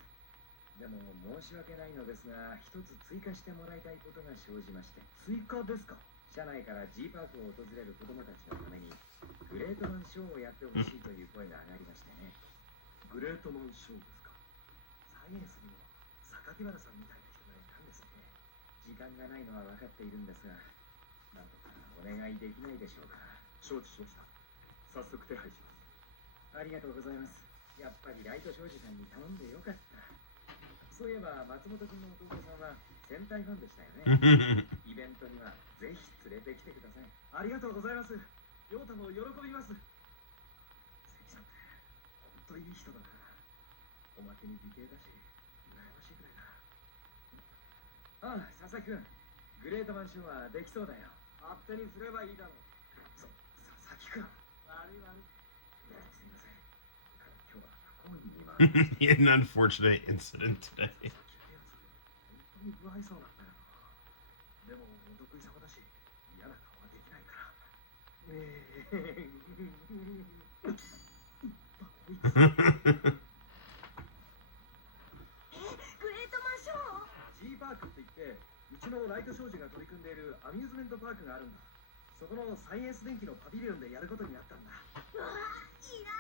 でも申し訳ないのですが、一つ追加してもらいたいことが生じまして。追加ですか？社内から G パークを訪れる子どもたちのためにグレートマンショーをやってほしいという声が上がりましてね。グレートマンショーですか？サイエンスにも榊原さんみたいな人がいたんですね。時間がないのは分かっているんですが、なんとかお願いできないでしょうか。承知しました。早速手配します。ありがとうございます。やっぱりライト商事さんに頼んでよかった。そういえば松本君の弟さんは戦隊ファンでしたよね。イベントにはぜひ連れてきてください。ありがとうございます。陽太も喜びます。関さんって本当いい人だな。おまけに美形だし羨ましいくらいだ。ああ、佐々木君、グレートマンショーはできそうだよ。勝手にすればいいだろう。佐々木君、悪い悪い。すいません。今日は不幸に見舞われました。He had an unfortunate incident today. 本当に不愛想なんだよ。でもお得意様だし嫌な顔はできないから。グレートマンショー G パークって言ってうちのライト商事が取り組んでいるアミューズメントパークがあるんだ。そこのサイエンス電機のパビリオンでやることになったんだ。うわー、いいな。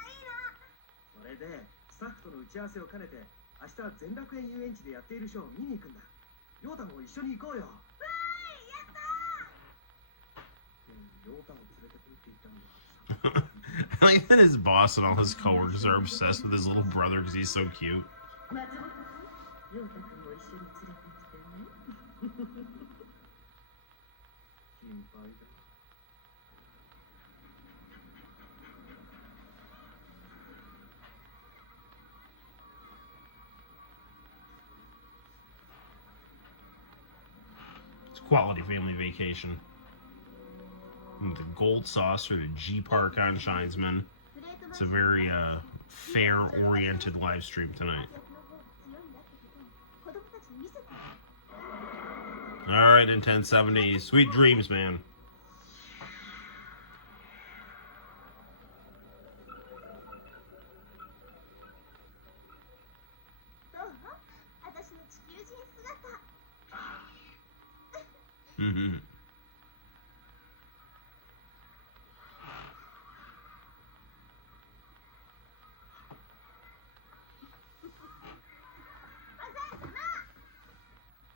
それでスタッフとの打ち合わせを兼ねて明日全楽園遊園地でやっているショーを見に行くんだ。陽太も一緒に行こうよ。わーい、やったでも陽太を連れてくるって言ったのはI like that his boss and all his coworkers are obsessed with his little brother because he's so cute. 松本君、陽太君も一緒に連れてきてね。心配だ。It's a quality family vacation. And the gold saucer, the G Park on Shinesman. It's a very fair-oriented live stream tonight. All right, in 1070, sweet dreams, man. どう？私の地球人姿。Mm-hmm.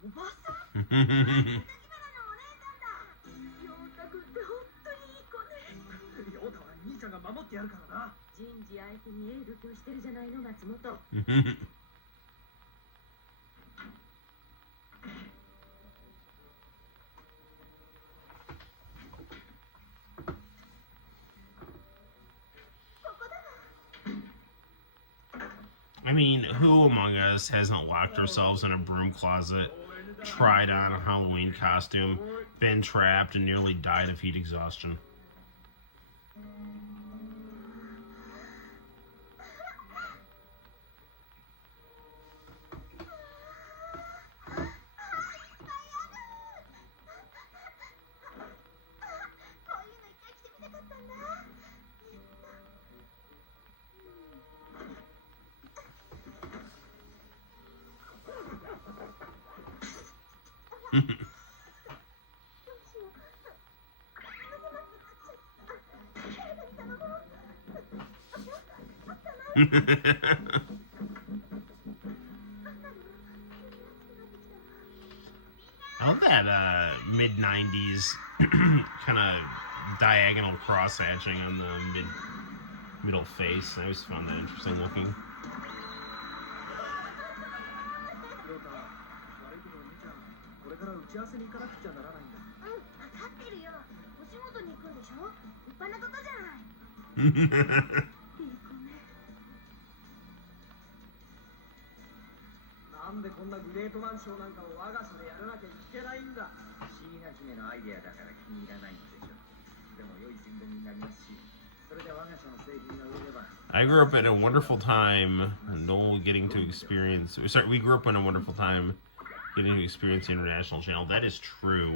おばさん。榊原のお姉さんだ。陽太君って本当にいい子ね。陽太は兄ちゃんが守ってやるからな。人事相手にエールとしてるじゃないの、松本。I mean, who among us hasn't locked ourselves in a broom closet, tried on a Halloween costume, been trapped, and nearly died of heat exhaustion? I love that mid-90s kind of diagonal cross-hatching on the middle face. I always found that interesting looking. 陽太、悪いけど兄ちゃん、これから打ち合わせに行かなくちゃならないんだ。うん、分かってるよ。お仕事に行くんでしょ？立派なことじゃない。いい子ね。んなグレートマンションなんかを我が社でやらなきゃいけないんだ。椎名姫のアイデアだから気に入らないのでしょ。でも良い宣伝になりますし、それで我が社の製品が売れれば。I grew up at a wonderful time, Noel getting to experience. Sorry, we grew up in a wonderful time getting to experience the international channel. That is true.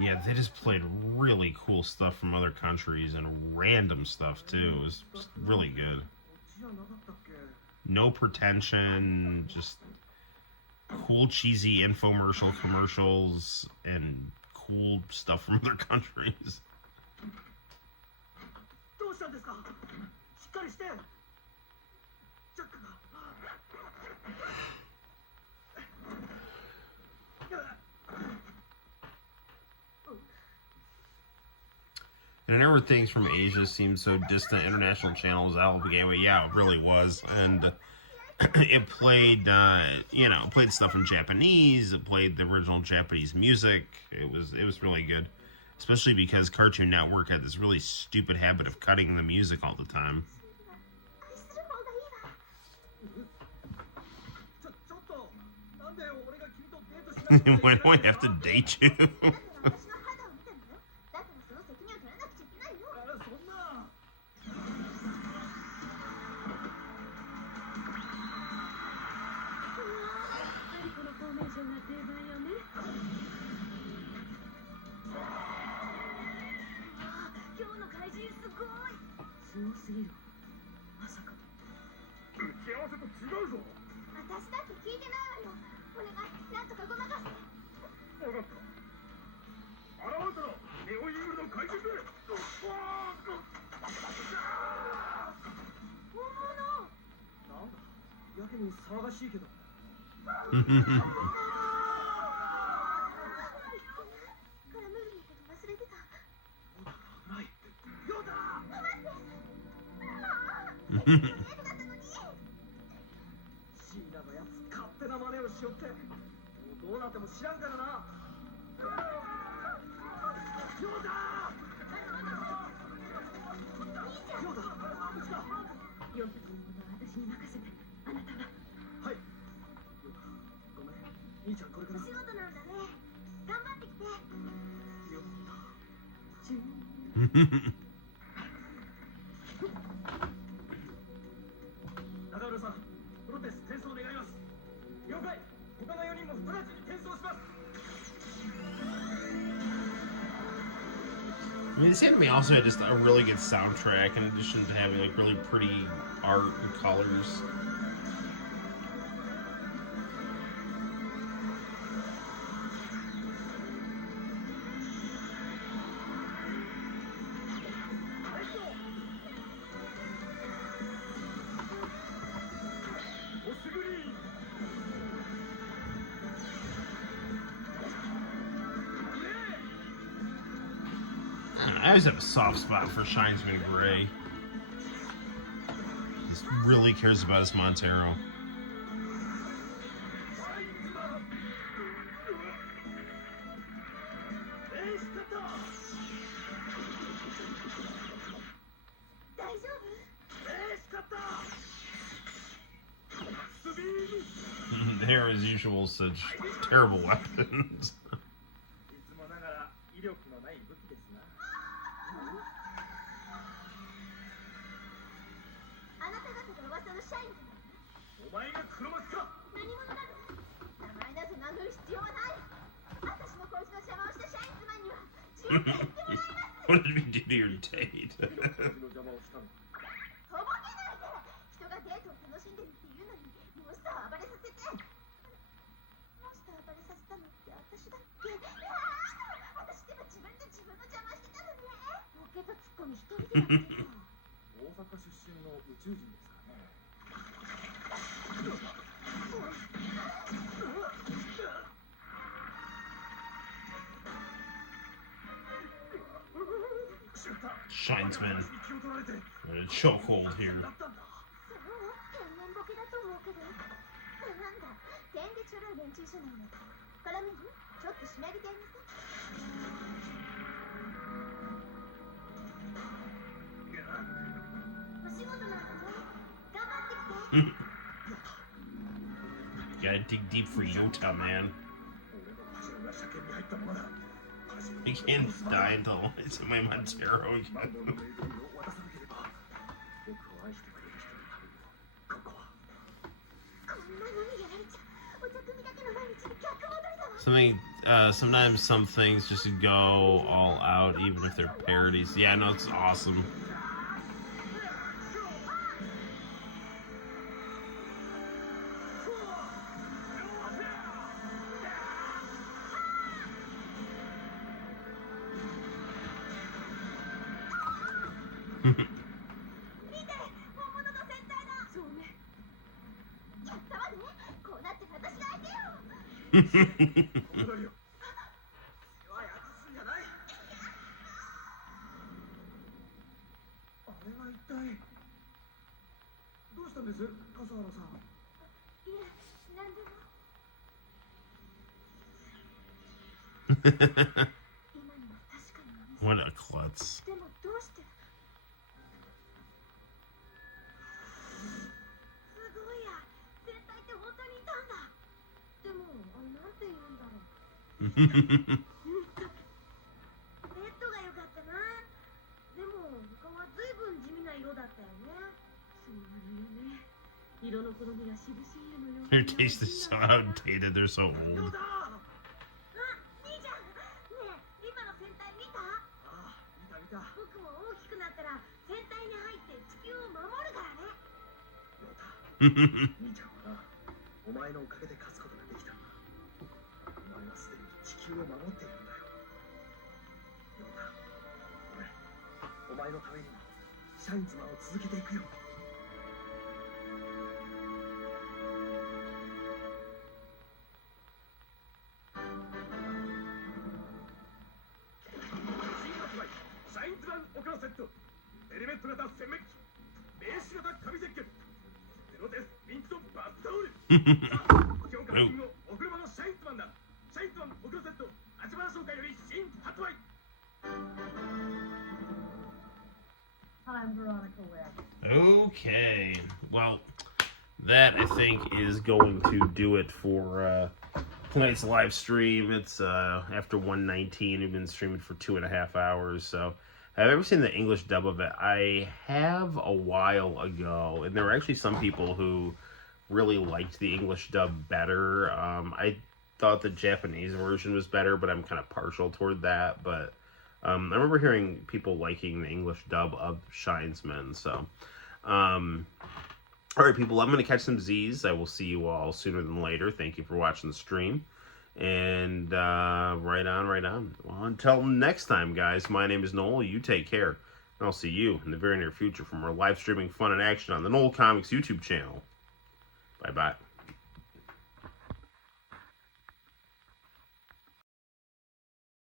Yeah, they just played really cool stuff from other countries and random stuff too. It was just really good. No pretension, just cool, cheesy infomercial commercials and cool stuff from other countries. どうしたんですか？しっかりして。ジャックが。And I never things from Asia seemed so distant. International channels, Al Gateway, yeah, it really was. And it played, played stuff in Japanese. It played the original Japanese music. It was really good, especially because Cartoon Network had this really stupid habit of cutting the music all the time. Why do I have to date you? I mean, this anime also had just a really good soundtrack in addition to having like really pretty art and colors. I always have a soft spot for Shinesman Gray. He really cares about his Montero. They are, as usual, such terrible weapons. What did we do to your date? Shinesman. A chokehold here. dig deep for Yota, man. I can't die until I see my Montero again. こんなのにやられちゃお茶組だけの毎日に逆戻りだわ。 Sometimes some things just go all out, even if they're parodies. Yeah, no, it's awesome. What a klutz. でもどうして？すごいや、戦隊って本当にいたんだ。でもなんて言うんだろう。レッドが良かったな。でも他は随分地味な色だったよね。そうなのよね。色の好みが渋しいのよ。Their taste is so outdated, they're so old. 僕も大きくなったら戦隊に入って地球を守るからね。兄ちゃんはな、お前のおかげで勝つことができたんだ。お前はすでに地球を守っているんだよ。ヨタ、俺、お前のためにもシャインズマンを続けていくよ。Okay, well, that I think is going to do it for tonight's live stream. It's after 1:19. We've been streaming for 2.5 hours. So, have I ever seen the English dub of it? I have a while ago, and there were actually some people who really liked the English dub better. I thought the Japanese version was better, but I'm kind of partial toward that. But I remember hearing people liking the English dub of Shinesman. So, all right, people, I'm going to catch some Z's. I will see you all sooner than later. Thank you for watching the stream. And right on, right on. Well, until next time, guys, my name is Noel. You take care. And I'll see you in the very near future for more live streaming fun and action on the Noel ComiX YouTube channel. Bye-bye.